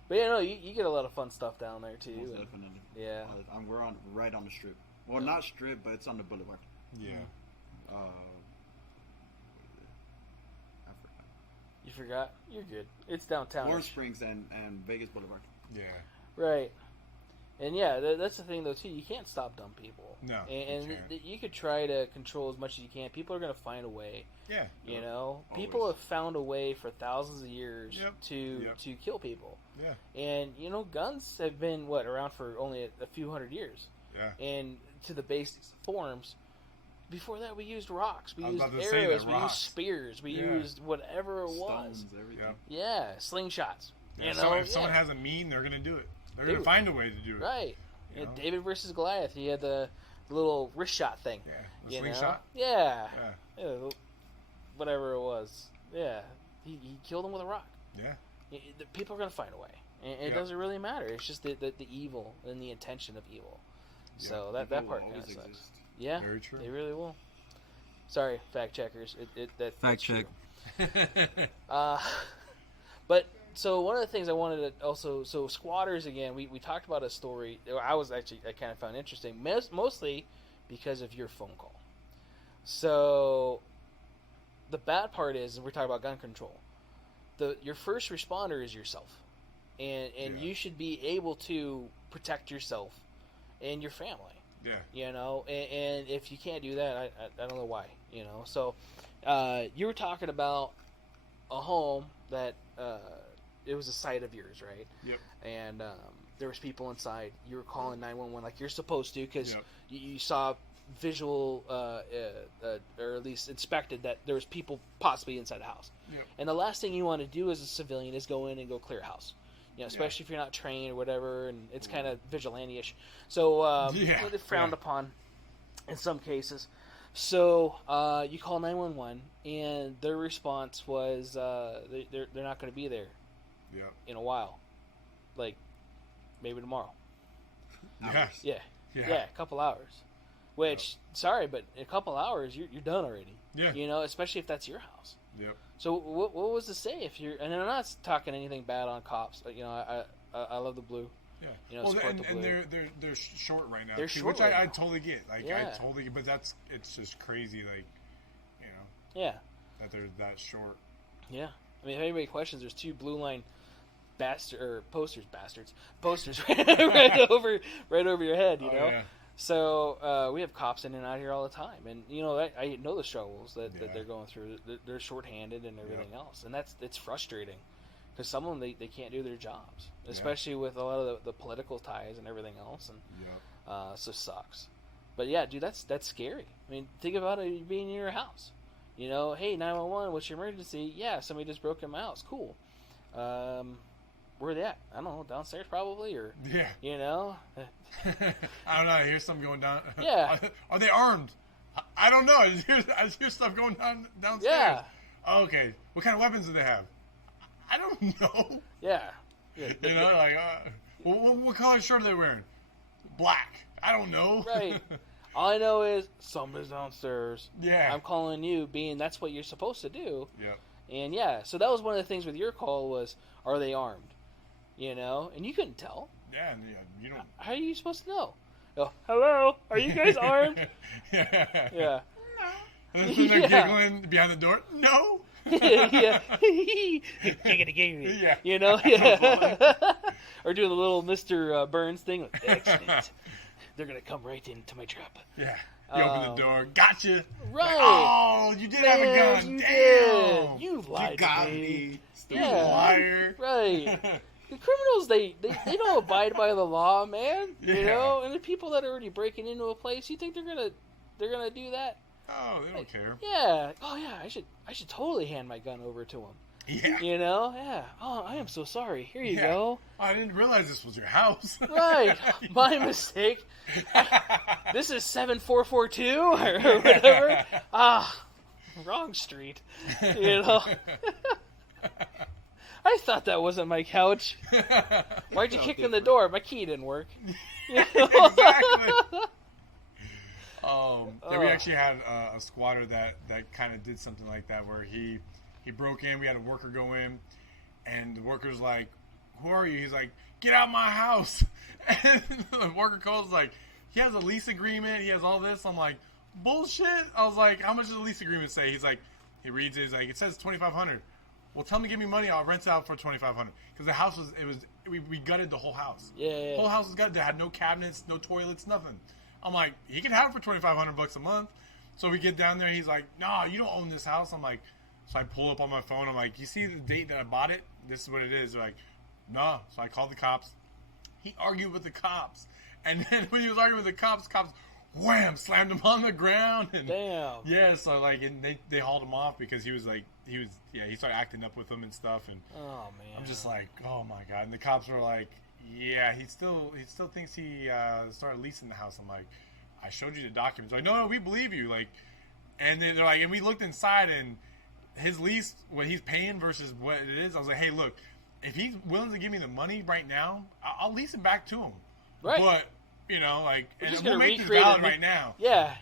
But yeah, no, you get a lot of fun stuff down there too. Most and- definitely. yeah. We're right on the strip. Well, not strip, but it's on the boulevard. Yeah. What is it? I forgot. You forgot? You're good. It's downtown. Warm Springs and Vegas Boulevard. Yeah. Right. And yeah, that's the thing though too. You can't stop dumb people. No, And you can't. you could try to control as much as you can. People are going to find a way. Yeah. You know, Always. people have found a way for thousands of years Yep. to kill people. Yeah. And you know, guns have been around for only a few hundred years. Yeah. And to the basic forms. Before that, we used rocks. We I was used about to say arrows. that, We rocks. used spears. We Yeah. used whatever it was. Stones, everything. Yeah. Yeah, slingshots. Yeah, You so know, if someone yeah. has a mean, they're gonna do it. They're Dude. gonna find a way to do it. Right. You know? David versus Goliath. He had the little wrist shot thing. Yeah. The You know? slingshot. Yeah. Yeah. Yeah, whatever it was. Yeah. He killed him with a rock. Yeah. The people are going to find a way. And it Yeah. doesn't really matter. It's just the evil and the intention of evil. Yeah. So that People part will kind of always sucks. exist. Yeah. Very true. They really will. Sorry, fact checkers. That's Fact check. true. But so one of the things I wanted to also, so squatters again, we talked about a story I kind of found interesting, mostly because of your phone call. So the bad part is, we're talking about gun control, your first responder is yourself, and Yeah. you should be able to protect yourself and your family. Yeah. You know, and if you can't do that, I don't know why. You know, so you were talking about a home that it was a site of yours, right? Yep. And there was people inside. You were calling 911 like you're supposed to, because Yep. you saw visual or at least inspected that there was people possibly inside the house. Yep. And the last thing you want to do as a civilian is go in and go clear a house. You know, especially if you're not trained or whatever, and it's kind of vigilante-ish. So Yeah. it's frowned upon in some cases. So you call 911, and their response was they're not going to be there Yep. in a while, like maybe tomorrow. Yes. Yeah, Yeah. a couple hours. Which, sorry, but in a couple hours you're done already. Yeah. You know, especially if that's your house. Yep. So what was to say if you're? And I'm not talking anything bad on cops. You know, I love the blue. Yeah. You know, well, support and, the and blue. they're short right now. They're too, short which right I now. totally get. Like Yeah. I totally get, but it's just crazy. Like, you know, Yeah, that they're that short. yeah. I mean, if anybody questions, there's two blue line posters right over your head. You Oh, know. yeah. So we have cops in and out here all the time, and you know I know the struggles that Yeah. they're going through. They're shorthanded and everything else, and it's frustrating because some of them they can't do their jobs, especially with a lot of the political ties and everything else, and Yep. so it sucks. But yeah, dude, that's scary. I mean, think about it being in your house. You know, hey, 911, what's your emergency? Yeah, somebody just broke in my house. Cool. Where are they at? I don't know, downstairs probably, or Yeah. you know. I don't know. I hear something going down. Yeah. Are they armed? I don't know. I just hear stuff going downstairs. Yeah. Okay. What kind of weapons do they have? I don't know. Yeah. You know, like, what color shirt are they wearing? Black. I don't know. Right. All I know is someone's downstairs. Yeah. I'm calling you, being that's what you're supposed to do. Yep. And yeah, so that was one of the things with your call was, are they armed? You know, and you couldn't tell. Yeah, you don't. How are you supposed to know? Oh, hello, are you guys armed? Yeah. Yeah. And then they're giggling behind the door. No. Yeah. Yeah. You know? Yeah. Or doing the little Mr. Burns thing. Like, excellent. They're going to come right into my trap. Yeah. You open the door. Gotcha. Right. Like, oh, you did have a gun. You Damn. did. You lied got to me. me. You Yeah. liar. Right. The criminals, they don't abide by the law, man. You Yeah. know? And the people that are already breaking into a place, you think they're gonna do that? Oh, they don't care. Yeah. Oh yeah, I should totally hand my gun over to him. Yeah. You know? Yeah. Oh, I am so sorry. Here you Yeah. go. Oh, I didn't realize this was your house. Right. My mistake. This is 7442 or whatever. Wrong street. You know? I thought that wasn't my couch. Why'd you kick in the door? My key didn't work. You know? Exactly. Yeah, we actually had a squatter that kind of did something like that, where he broke in. We had a worker go in, and the worker's like, "Who are you?" He's like, "Get out of my house!" And the worker calls like, "He has a lease agreement. He has all this." I'm like, "Bullshit!" I was like, "How much does the lease agreement say?" He's like, he reads it. He's like, "It says $2,500. Well, tell me, give me money. I'll rent it out for $2,500." Because the house we gutted the whole house. Yeah. The whole house was gutted. They had no cabinets, no toilets, nothing. I'm like, he can have it for $2,500 a month. So we get down there. He's like, "No, you don't own this house." I'm like, so I pull up on my phone. I'm like, "You see the date that I bought it? This is what it is." They're like, "No." So I called the cops. He argued with the cops, and then when he was arguing with the cops, wham, slammed him on the ground. And Damn. yeah, so like, and they hauled him off because he started acting up with them and stuff. And Oh man. I'm just like, oh my god. And the cops were like, yeah, he still thinks he started leasing the house. I'm like, I showed you the documents. Like, no, we believe you. Like, and then they're like, and we looked inside, and his lease, what he's paying versus what it is. I was like, hey, look, if he's willing to give me the money right now, I'll lease it back to him. Right. But you know, like, We're and just we'll gonna make this recreate valid it. right now. Yeah.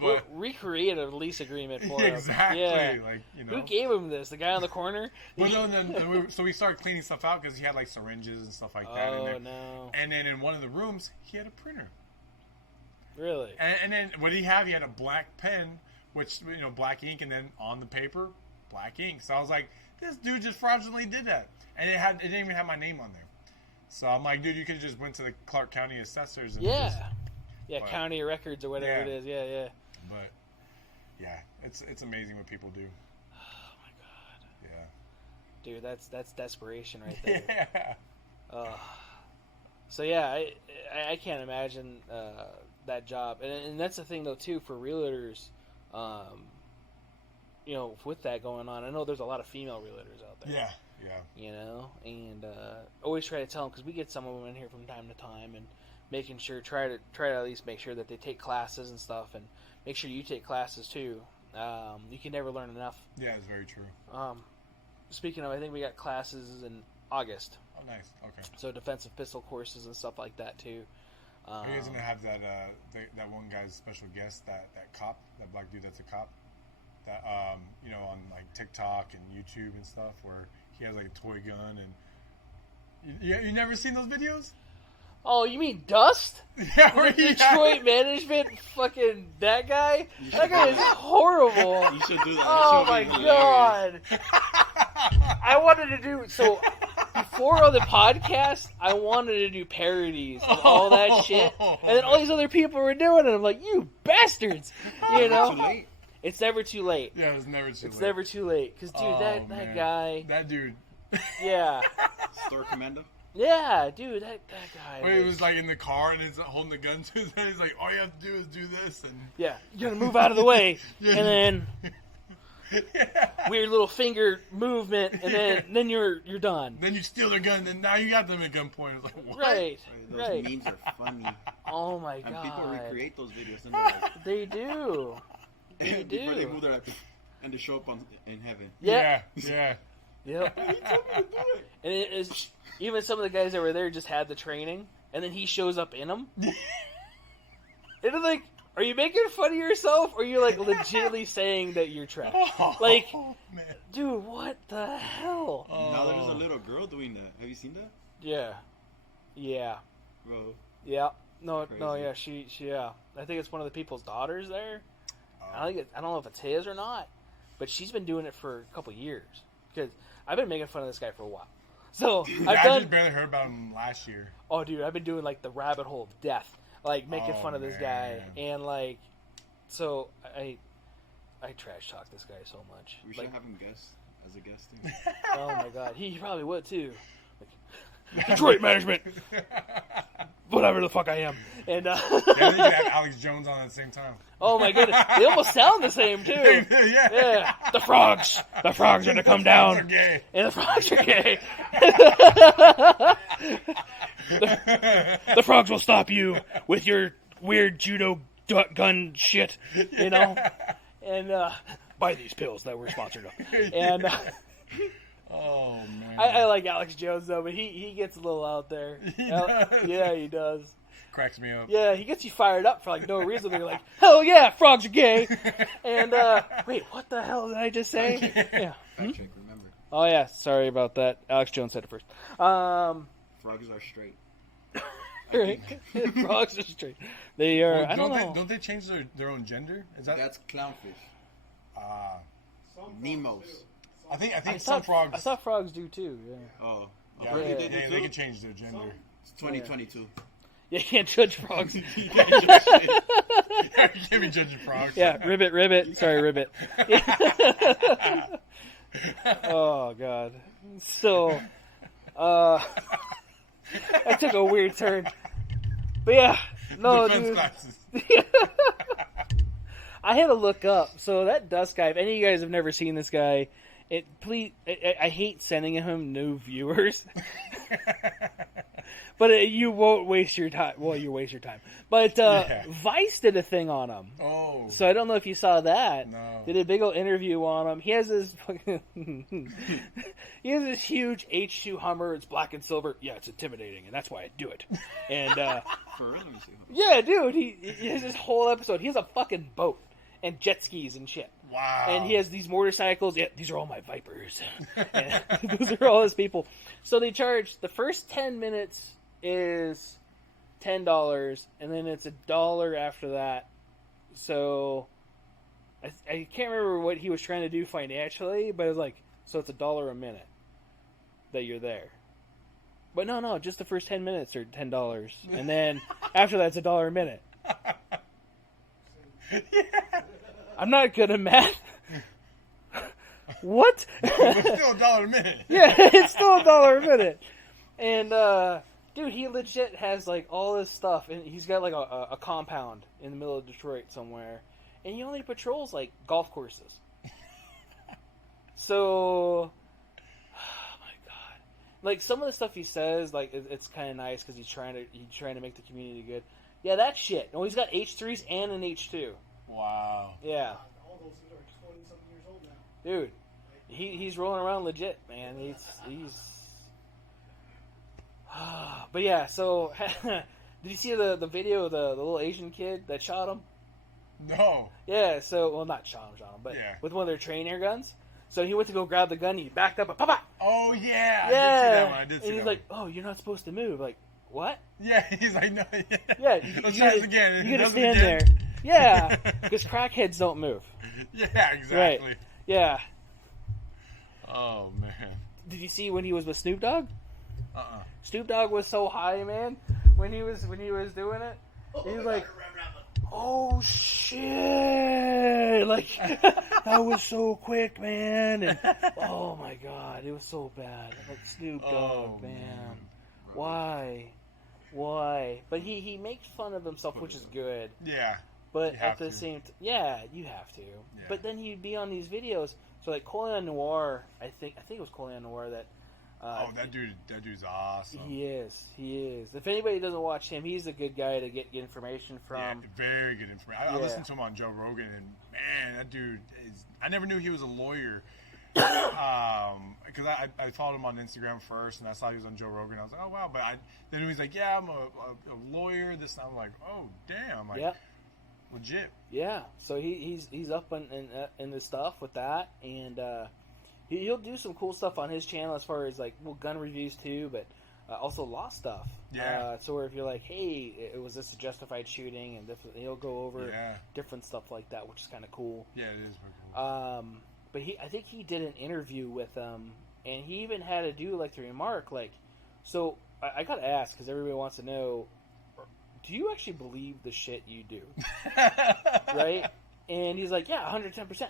But Recreate a lease agreement for him. exactly, Yeah. like, you know. Who gave him this? The guy on the corner? Well, no, so we started cleaning stuff out because he had like syringes and stuff like that in Oh there. no. And then in one of the rooms, he had a printer. Really? And then what did he have? He had a black pen, which, you know, black ink, and then on the paper, black ink. So I was like, this dude just fraudulently did that, and it didn't even have my name on there. So I'm like, dude, you could have just went to the Clark County assessors and Yeah. just, Yeah, but- county records or whatever Yeah. it is. Yeah, yeah. but yeah, it's amazing what people do. Oh my god. Yeah. Dude, that's desperation right there. Yeah. So yeah, I can't imagine that job, and that's the thing though too for realtors. You know, with that going on, I know there's a lot of female realtors out there. Yeah. Yeah. You know, and always try to tell them, because we get some of them in here from time to time, and making sure try to at least make sure that they take classes and stuff, and make sure you take classes too. You can never learn enough. Yeah, it's very true. Speaking of, I think we got classes in August. Oh, nice. Okay. So defensive pistol courses and stuff like that too. Are you guys gonna have that that one guy's special guest, that cop, that black dude that's a cop, that you know, on like TikTok and YouTube and stuff, where he has like a toy gun, and you never seen those videos? Oh, you mean Dust? Yeah, where he Detroit management, fucking that guy. That guy is horrible. You should do that. Oh That my should be hilarious. god! I wanted to do so before on the podcast. I wanted to do parodies of all that shit, and then all these other people were doing it. I'm like, you bastards! You know, Too late. it's never too late. Yeah, it's never too late. It's never too late. Because dude, that man. guy, that dude. yeah, Store commander. yeah, dude, that guy. Where he was like in the car and he's holding the gun to his head. He's like, all you have to do is do this, and Yeah, you gotta move out of the way, Yeah. and then weird little finger movement, and then you're done. Then you steal their gun, and now you got them at gunpoint. It's like, what? Right. Those memes are funny. Oh my And god. people recreate those videos. And they're like, They do. They before they do. move, they're like, and they show up in heaven. Yeah. Yeah. Yep. And it is, even some of the guys that were there just had the training, and then he shows up in them. And it's like, are you making fun of yourself, or are you like legitimately saying that you're trash? Like, man. dude, what the hell? Now there's a little girl doing that. Have you seen that? Yeah. Yeah. Bro. Yeah. No, Crazy. yeah, she, yeah. I think it's one of the people's daughters there. I don't know if it's his or not, but she's been doing it for a couple years. Because I've been making fun of this guy for a while. So I I've done. just barely heard about him last year. Oh, dude, I've been doing like the rabbit hole of death, like making Oh, fun of this man. guy, and like, so I trash talk this guy so much. We should Like, have him as a guest too. oh my god, he probably would too. Like, Detroit management, whatever the fuck I am, and Yeah, you could have Alex Jones on at the same time. oh my goodness, they almost sound the same too. Yeah, the frogs are gonna come Frogs are down, gay. and the frogs are gay. The frogs will stop you with your weird judo gun shit, you know? And buy these pills that we're sponsored of. And Oh, man. I like Alex Jones, though, but he gets a little out there. does. Yeah, he does. Cracks me up. Yeah, he gets you fired up for like no reason. They're like, hell yeah, frogs are gay. And wait, what the hell did I just say? Yeah. Fact check, remember. Oh yeah, sorry about that. Alex Jones said it first. Frogs are straight. Right. Frogs are straight. They are. Well, I don't know. Don't they change their own gender? Is that? That's clownfish. Some frogs Nemos. do. I think I some frogs. I thought frogs do too. Yeah. Oh. Yeah, Apparently yeah, do they too? can change their gender. It's 2022. Yeah, you can't judge frogs. You can't be judging frogs. Yeah, ribbit. Sorry, ribbit. Oh god. So, I took a weird turn. But yeah, no, Defense dude. classes. I had to look up. So that Dust guy, if any of you guys have never seen this guy, I hate sending him new viewers. But you won't waste your time. Well, you waste your time. But Yeah. Vice did a thing on him. Oh. So I don't know if you saw that. No. Did a big old interview on him. He has this fucking he has this huge H2 Hummer. It's black and silver. Yeah, it's intimidating, and that's why I do it. And For real? Let me see. yeah, dude, he has this whole episode. He has a fucking boat and jet skis and shit. Wow. And he has these motorcycles. Yeah, these are all my Vipers. And those are all his people. So they charge the first 10 minutes is $10, and then it's $1 after that. So I can't remember what he was trying to do financially, but it was like, so it's $1 a minute that you're there. But no, just the first 10 minutes are $10, and then after that's $1 a minute. I'm not good at math. What? It's still $1 a minute. Yeah, it's still $1 a minute. And dude, he legit has like all this stuff, and he's got like a compound in the middle of Detroit somewhere, and he only patrols like golf courses. So, oh my god, like some of the stuff he says, like it's kind of nice because he's trying to make the community good. Yeah, that shit. No, he's got H3s and an H2. Wow. Yeah, All those things are 20-something years old now. dude, he's rolling around legit, man. He's. But yeah, so did you see the video of the little Asian kid that shot him? No. Yeah, so well, not shot him, but Yeah. with one of their train air guns. So he went to go grab the gun, and he backed up, and pop. Oh yeah. Yeah, I did see and he's that like, "Oh, you're not supposed to move." Like, what? one. Yeah, he's like, no. Yeah. Yeah, Let's try this again. You It gotta doesn't stand again. there. Yeah, because crackheads don't move. Yeah, exactly. Yeah. Oh man. Did you see when he was with Snoop Dogg? Uh-uh. Snoop Dogg was so high, man, when he was doing it. He was like, "Oh shit!" Like that was so quick, man. And oh my god, it was so bad. Like Snoop Dogg, Oh, man. Why? But he makes fun of himself, which is good. Yeah. But You at have the to. same yeah, you have to. But then he'd be on these videos. So like Colion Noir, I think it was Colion Noir that. That dude's awesome. He is. If anybody doesn't watch him, he's a good guy to get information from. Yeah, very good information. I listened to him on Joe Rogan, and man, that dude is. I never knew he was a lawyer. Because I followed him on Instagram first, and I saw he was on Joe Rogan. I was like, oh wow! But then he was like, yeah, I'm a lawyer. This, and I'm like, oh damn, like legit. Yeah, so he's up in the stuff with that, and he'll do some cool stuff on his channel as far as like gun reviews too, but also law stuff. Yeah. So where if you're like, hey, it was this a justified shooting, and he'll go over different stuff like that, which is kind of cool. Yeah, it is pretty cool. But I think he did an interview with them, and he even had to do like the remark like, so I gotta ask because everybody wants to know, do you actually believe the shit you do? Right? And he's like, yeah, 110%.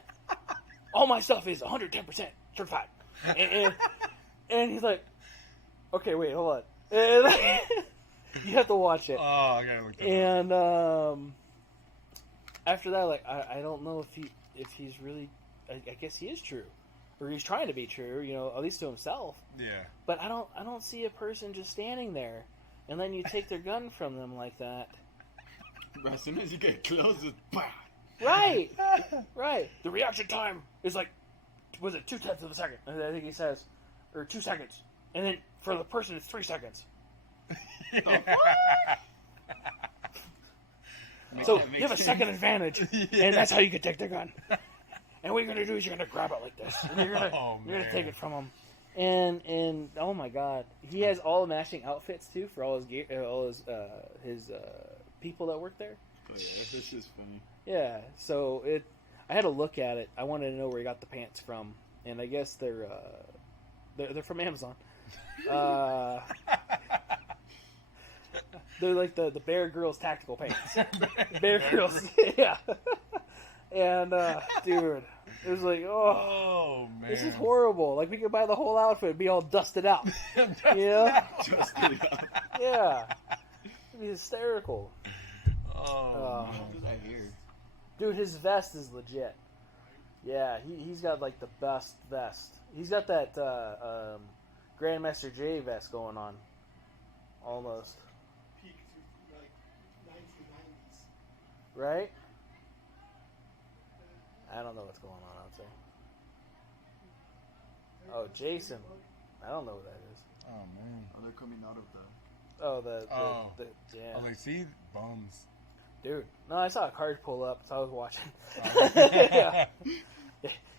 All my stuff is 110% certified. And he's like, okay, wait, hold on. And you have to watch it. Oh, I gotta look that up. And after that, like, I don't know if he's really. I guess he is true, or he's trying to be true. At least to himself. Yeah. But I don't see a person just standing there, and then you take their gun from them like that. But as soon as you get close, it's bah! Right. The reaction time is like, was it 0.2 of a second? I think he says, or 2 seconds, and then for the person it's 3 seconds. So you have a second advantage, and that's how you can take their gun. And what you're gonna do is you're gonna grab it like this, and you're gonna take it from him. And oh my god, he has all the matching outfits too for all his gear, his people that work there. Oh yeah, this is funny. Yeah, so I had to look at it. I wanted to know where he got the pants from, and I guess they're from Amazon. They're like the Bear Grylls tactical pants. Bear Grylls, yeah. And dude, it was like, oh man, this is horrible. Like we could buy the whole outfit, and be all dusted out. Dusted out. Yeah, it'd be hysterical. Oh, dude, his vest is legit. Yeah, he's got like the best vest. He's got that Grandmaster J vest going on, almost. Peak through like 1990s. Right? I don't know what's going on out there. Oh, Jason. I don't know what that is. Oh man. Oh, they're coming out of the. Oh, the yeah. Oh, like see bums. Dude, no, I saw a card pull up, so I was watching. Oh. Yeah.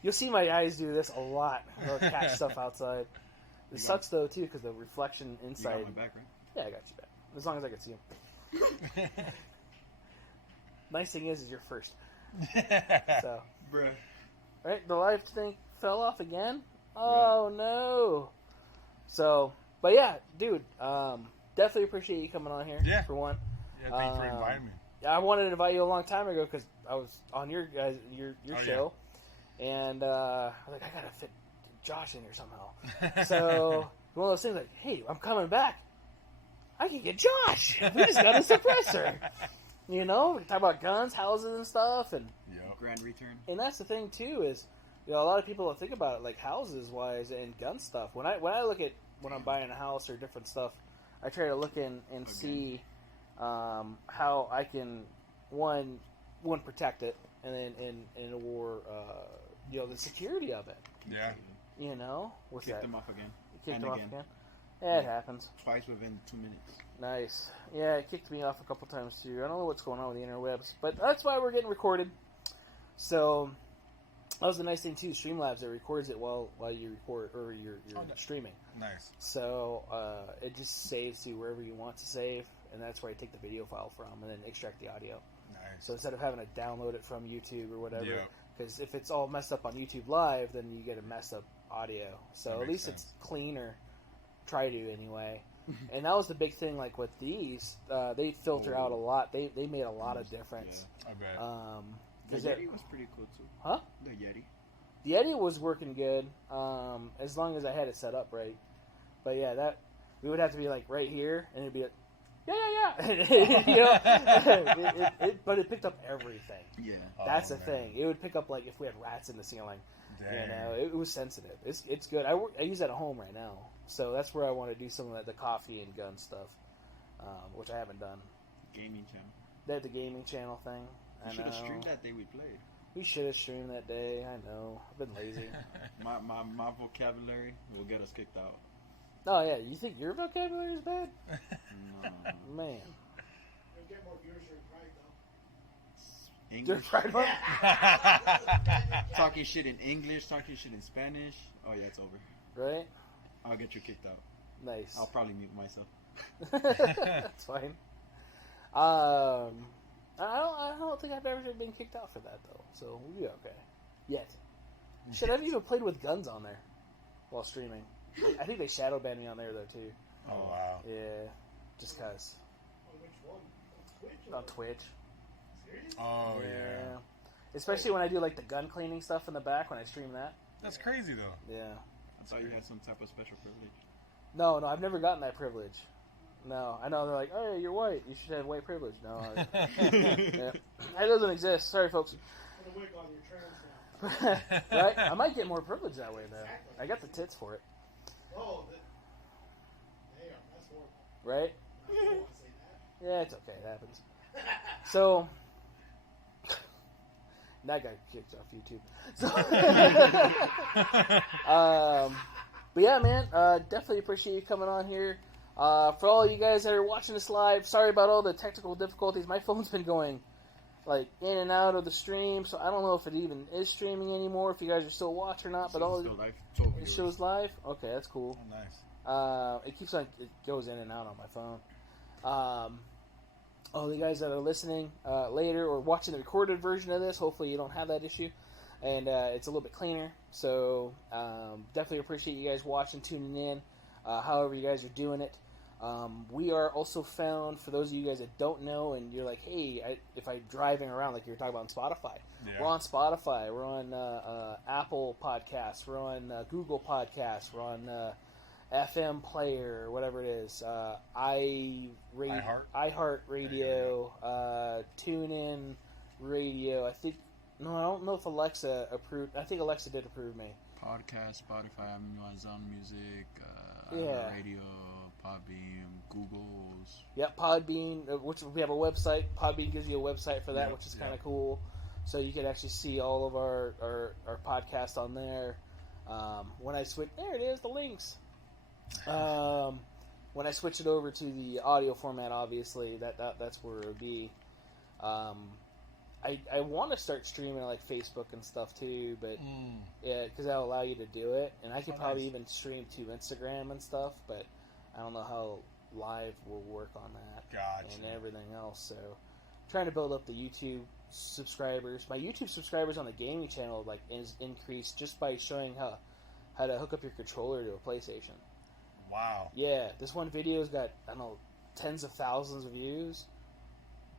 You'll see my eyes do this a lot. They'll catch stuff outside. It sucks though too because the reflection inside. You got my back, right? Yeah, I got you back. As long as I can see him. Nice thing is you're first. So, Bruh. right, the live thing fell off again. Oh no! So, but yeah, dude, definitely appreciate you coming on here. Yeah. For one. Yeah, thanks for inviting me. I wanted to invite you a long time ago because I was on your Oh, show, and I was like, I gotta fit Josh in here somehow. So one of those things like, hey, I'm coming back. I can get Josh. We just got a suppressor. We can talk about guns, houses, and stuff, and Grand return. and that's the thing too is, a lot of people don't think about it like houses wise and gun stuff. When I look at when I'm buying a house or different stuff, I try to look in and see how I can one protect it, and then or the security of it. Yeah. What's Kick that? them off again. Kicked And them off again. again. Yeah, it happens. Twice within 2 minutes. Nice. Yeah, it kicked me off a couple times too. I don't know what's going on with the interwebs, but that's why we're getting recorded. So that was the nice thing too. Streamlabs, it records it while you record or you're streaming. Nice. So it just saves to wherever you want to save, and that's where I take the video file from, and then extract the audio. Nice. So instead of having to download it from YouTube or whatever, Yeah. because if it's all messed up on YouTube Live, then you get a messed up audio. So That at makes least sense. it's cleaner. Try to anyway. And that was the big thing. Like with these, they filter out a lot. They made a lot of difference. I bet. The 'Cause Yeti was pretty cool too. Huh? The Yeti. The Yeti was working good, as long as I had it set up right. But yeah, that we would have to be like right here, and it'd be But it picked up everything. Yeah. That's the man. thing. It would pick up like if we had rats in the ceiling. Dang. It was sensitive. It's good. I use that at home right now, so that's where I want to do some of the coffee and gun stuff, which I haven't done. Gaming channel. They had the gaming channel thing. We should have streamed that day we played. We should have streamed that day. I know. I've been lazy. My vocabulary will get us kicked out. Oh yeah, you think your vocabulary is bad? No. Man. You'll get more viewers than Pride, though. English. Pride Month? Talking shit in English, talking shit in Spanish. Oh yeah, it's over. Right? I'll get you kicked out. Nice. I'll probably mute myself. That's fine. I don't think I've ever been kicked out for that though, so we'll be okay. Yet. Shit, I've even played with guns on there while streaming. I think they shadow banned me on there though too. Oh wow. Yeah, just cause On which one? On Twitch? on Twitch. Serious? Oh yeah. Especially when I do like the gun cleaning stuff in the back when I stream that. That's crazy though. Yeah. I thought you had some type of special privilege. No, I've never gotten that privilege. No, I know they're like, oh, you're white. You should have white privilege. No, yeah. That doesn't exist. Sorry, folks. Put a wig on your trans now. Right? I might get more privilege that way, though. I got the tits for it. Oh, damn, that's horrible. Right? I don't want to say that. Yeah, it's okay. It happens. So, that got kicked off YouTube. So, but yeah, man, definitely appreciate you coming on here. For all you guys that are watching this live, sorry about all the technical difficulties. My phone's been going like in and out of the stream, so I don't know if it even is streaming anymore. If you guys are still watching or not, but all Still live. it shows live. Okay, that's cool. Oh, nice. It keeps on, it goes in and out on my phone. All the guys that are listening later or watching the recorded version of this, hopefully you don't have that issue, and it's a little bit cleaner. So definitely appreciate you guys watching, tuning in, however you guys are doing it. We are also found, for those of you guys that don't know, and you're like, hey, if I'm driving around, like you were talking about on Spotify, we're on Spotify, we're on Apple Podcasts, we're on Google Podcasts, we're on FM Player, whatever it is, iHeartRadio, TuneIn Radio. I don't know if Alexa approved. I think Alexa did approve me. Podcast, Spotify, Amazon Music, Yeah. Radio, Podbean, Google's. Yep, Podbean, which we have a website. Podbean gives you a website for that, Yep, which is kind of yep. cool. So you can actually see all of our podcasts on there. When I switch, there it is, the links. When I switch it over to the audio format, obviously that's where it would be. I want to start streaming like Facebook and stuff too, but yeah, because that'll allow you to do it, and I could probably even stream to Instagram and stuff, but I don't know how live will work on that Gotcha. and everything else. So, trying to build up the YouTube subscribers. My YouTube subscribers on the gaming channel like is increased just by showing how to hook up your controller to a PlayStation. Wow. Yeah, this one video's got, I don't know, tens of thousands of views.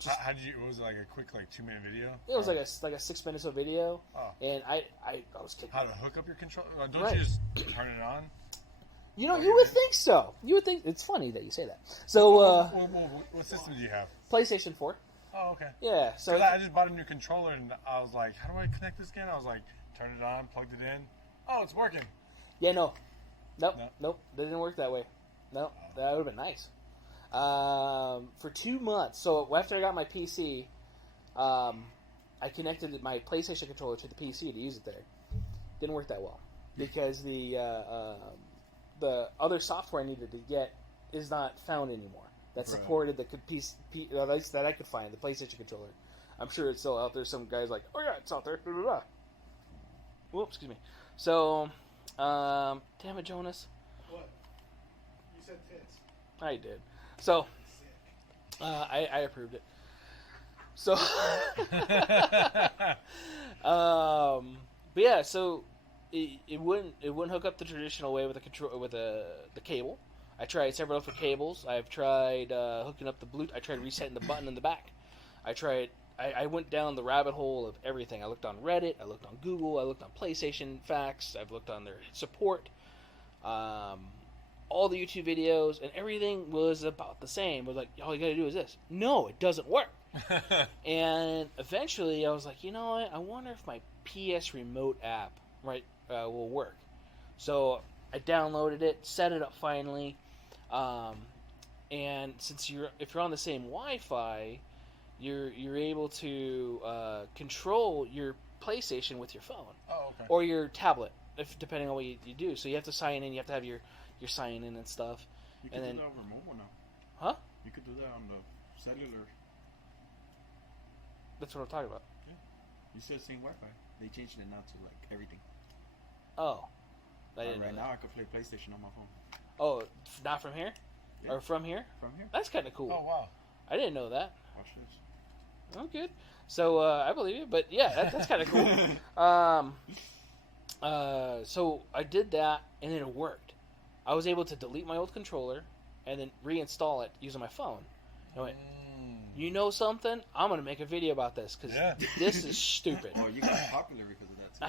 How did you? It was like a quick 2-minute video. It was like a 6 minutes of video, Oh. and I was kidding. How to hook up your controller? Don't Right. you just turn it on? You know, you would think so. You would think it's funny that you say that. So, What system do you have? PlayStation 4. Oh, okay. Yeah. So 'Cause I just bought a new controller and I was like, how do I connect this again? I was like, turn it on, plugged it in. Oh, it's working. yeah, nope, No? that didn't work that way. Nope, that would have been nice. For 2 months. So after I got my PC, I connected my PlayStation controller to the PC to use it there. Didn't work that well because the other software I needed to get is not found anymore. That supported the piece that I could find, the PlayStation controller. I'm sure it's still out there. Some guys like, oh yeah, it's out there. Blah, blah, blah. Whoops, excuse me. So, damn it, Jonas. What? You said tits. I did. So, Sick. I approved it. So, but yeah, so it wouldn't hook up the traditional way with the cable. I tried several different cables. I've tried hooking up the Bluetooth. I tried resetting the button in the back. I went down the rabbit hole of everything. I looked on Reddit. I looked on Google. I looked on PlayStation Facts. I've looked on their support. All all the YouTube videos, and everything was about the same. It was like, all you got to do is this. No, it doesn't work. And eventually, I was like, you know what? I wonder if my PS Remote app will work. So I downloaded it, set it up finally, and since if you're on the same Wi-Fi, you're able to control your PlayStation with your phone or your tablet, depending on what you do. So you have to sign in. You have to have your sign in and stuff. You can do that over mobile now. Huh? You could do that on the cellular. That's what I'm talking about. Yeah. You said same Wi-Fi. They changed it now to like everything. Oh. Right now I could play PlayStation on my phone. Oh, not from here? Yeah. Or from here? From here. That's kind of cool. Oh, wow. I didn't know that. Watch this. Oh, good. So, I believe you, but yeah, that's kind of cool. So I did that, and it worked. I was able to delete my old controller and then reinstall it using my phone. I went, you know something? I'm going to make a video about this because this is stupid. Oh, you got popular because of that, too.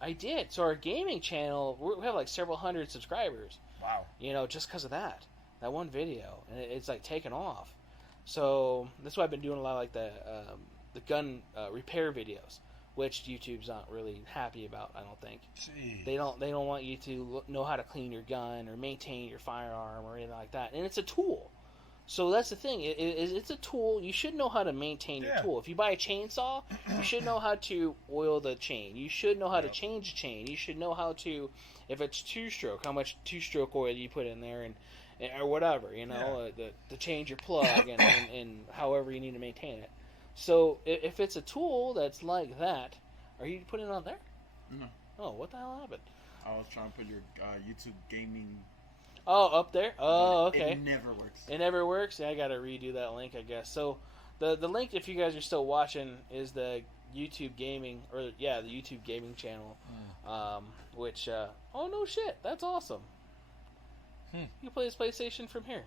I did. So our gaming channel, we have like several hundred subscribers. Wow. You know, just because of that one video. And it's like taken off. So that's why I've been doing a lot of like the gun repair videos, which YouTube's not really happy about, I don't think. Jeez. They don't want you to know how to clean your gun or maintain your firearm or anything like that. And it's a tool. So that's the thing. It's a tool. You should know how to maintain your tool. If you buy a chainsaw, you should know how to oil the chain. You should know how to change the chain. You should know how to, if it's two-stroke, how much two-stroke oil you put in there, and or whatever, you know, to change your plug and however you need to maintain it. So if it's a tool that's like that, are you putting it on there? No. Oh, what the hell happened? I was trying to put your YouTube gaming. Oh, up there? Oh, okay. It never works. It never works? Yeah, I gotta redo that link, I guess. So, the link, if you guys are still watching, is the YouTube gaming, the YouTube gaming channel, which, oh no shit, that's awesome. You can play this PlayStation from here.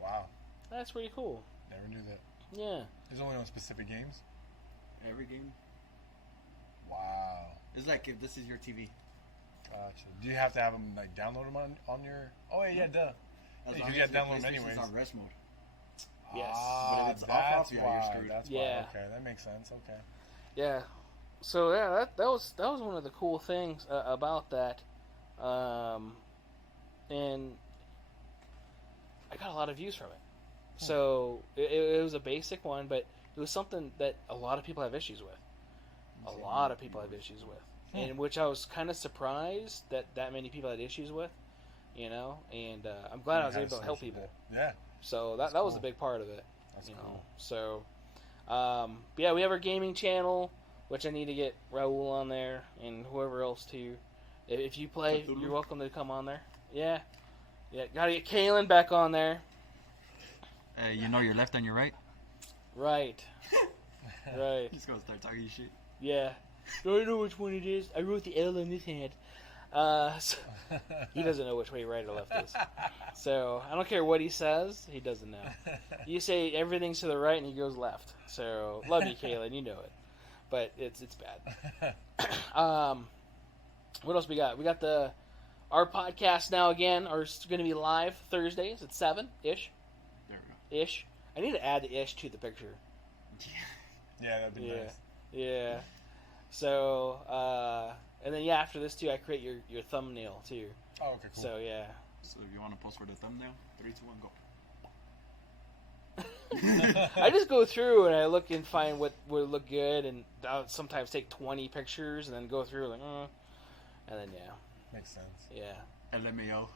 Wow. That's pretty cool. Never knew that. Yeah. It's only on specific games? Every game. Wow. It's like if this is your TV. Gotcha. Do you have to have them like download them on your? Oh yeah, duh. As Yeah, long you got as to your download them PlayStation's anyways. on rest mode. Yes. But if it's That's off, yeah, you're why. screwed. That's Yeah. why. Okay, that makes sense. Okay. Yeah. So yeah, that was one of the cool things about that, and I got a lot of views from it. So it was a basic one, but it was something that a lot of people have issues with. A lot of people have issues with, and which I was kind of surprised that many people had issues with, you know. And I'm glad I was able to help people. Yeah. So that was a big part of it. That's you cool. know. So but yeah, we have our gaming channel, which I need to get Raul on there and whoever else too. If you play, you're welcome to come on there. Yeah. Gotta get Kalen back on there. You know your left and your right? Right. Right. He's gonna start talking shit. Yeah. Don't know which one it is. I wrote the L in his hand. So he doesn't know which way right or left is. So I don't care what he says, he doesn't know. You say everything's to the right and he goes left. So love you, Kalen, you know it. But it's bad. What else we got? We got our podcast now again are going to be live Thursdays at 7 ish. There we go. Ish. I need to add the ish to the picture. Yeah, that'd be nice. Yeah. So, and then after this too, I create your thumbnail too. Oh, okay, cool. So yeah. So if you want to post for the thumbnail, 3, 2, 1, go. I just go through and I look and find what would look good, and I'll sometimes take 20 pictures and then go through like, and then yeah. Makes sense. Yeah. LMAO.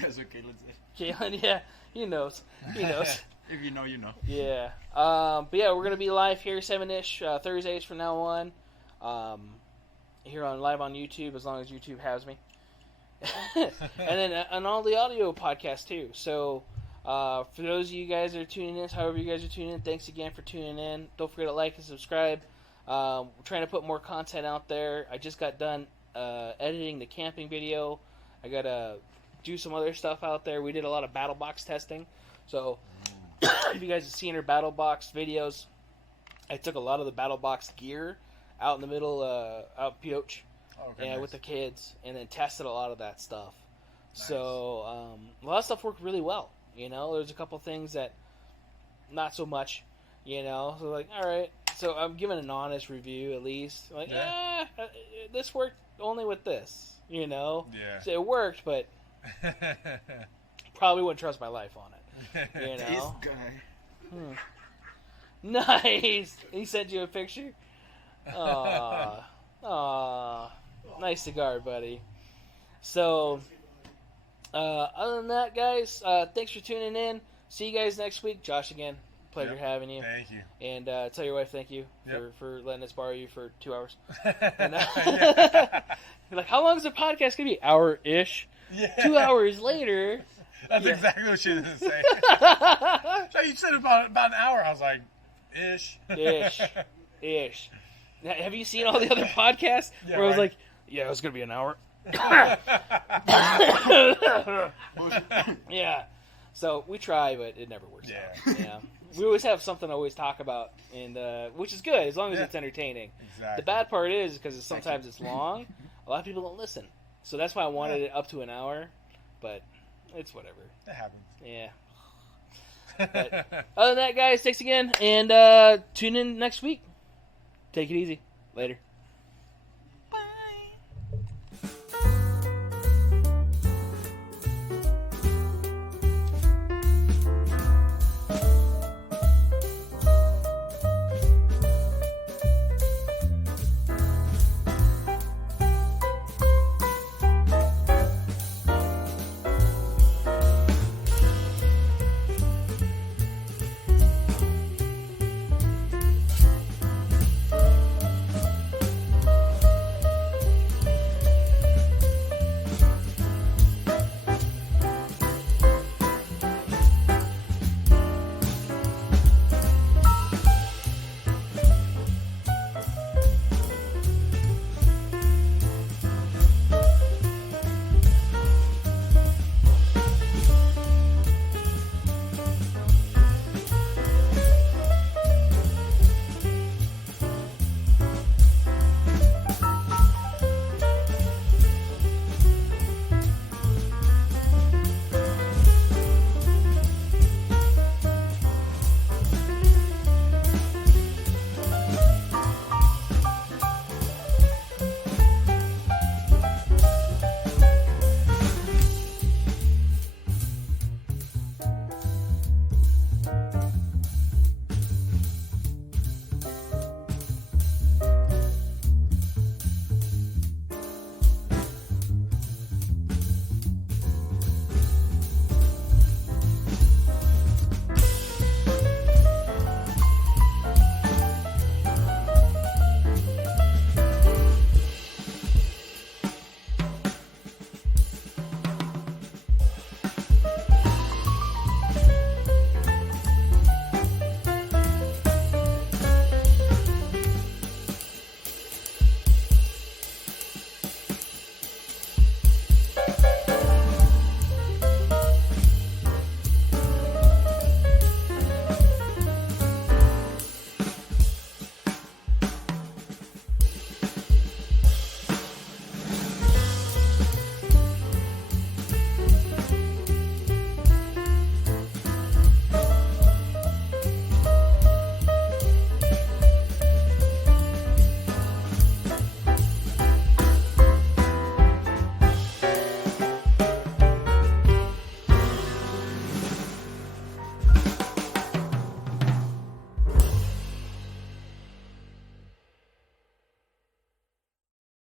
That's what Caleb said. Kalen, yeah, he knows. He knows. If you know, you know. Yeah. But yeah, we're gonna be live here 7-ish Thursdays from now on. Here on live on YouTube, as long as YouTube has me. And then on all the audio podcasts too. So for those of you guys that are tuning in, however you guys are tuning in, thanks again for tuning in. Don't forget to like and subscribe. We're trying to put more content out there. I just got done editing the camping video. I gotta do some other stuff out there. We did a lot of battle box testing. So if you guys have seen our battle box videos, I took a lot of the battle box gear out in the middle, out Pioche, Oh, okay, nice. with the kids, and then tested a lot of that stuff. So a lot of stuff worked really well. There's a couple things that not so much. So like, all right. So I'm giving an honest review at least. Like, this worked only with this. Yeah. So it worked, but probably wouldn't trust my life on it. This guy. Nice. He sent you a picture. Aw, nice cigar, buddy. So, other than that, guys, thanks for tuning in. See you guys next week. Josh, again, pleasure having you. Thank you. And tell your wife thank you for letting us borrow you for 2 hours. And, you're like, how long is the podcast going to be? Hour-ish. Yeah. 2 hours later. That's exactly what she didn't say. So you said about an hour. I was like, ish. Ish. Have you seen all the other podcasts where I was like, yeah, it was going to be an hour? Yeah. So we try, but it never works out. Yeah. We always have something to always talk about, and which is good as long as it's entertaining. Exactly. The bad part is because sometimes it's long. A lot of people don't listen, so that's why I wanted it up to an hour. But it's whatever. It happens. Yeah. But other than that, guys, thanks again, and tune in next week. Take it easy. Later.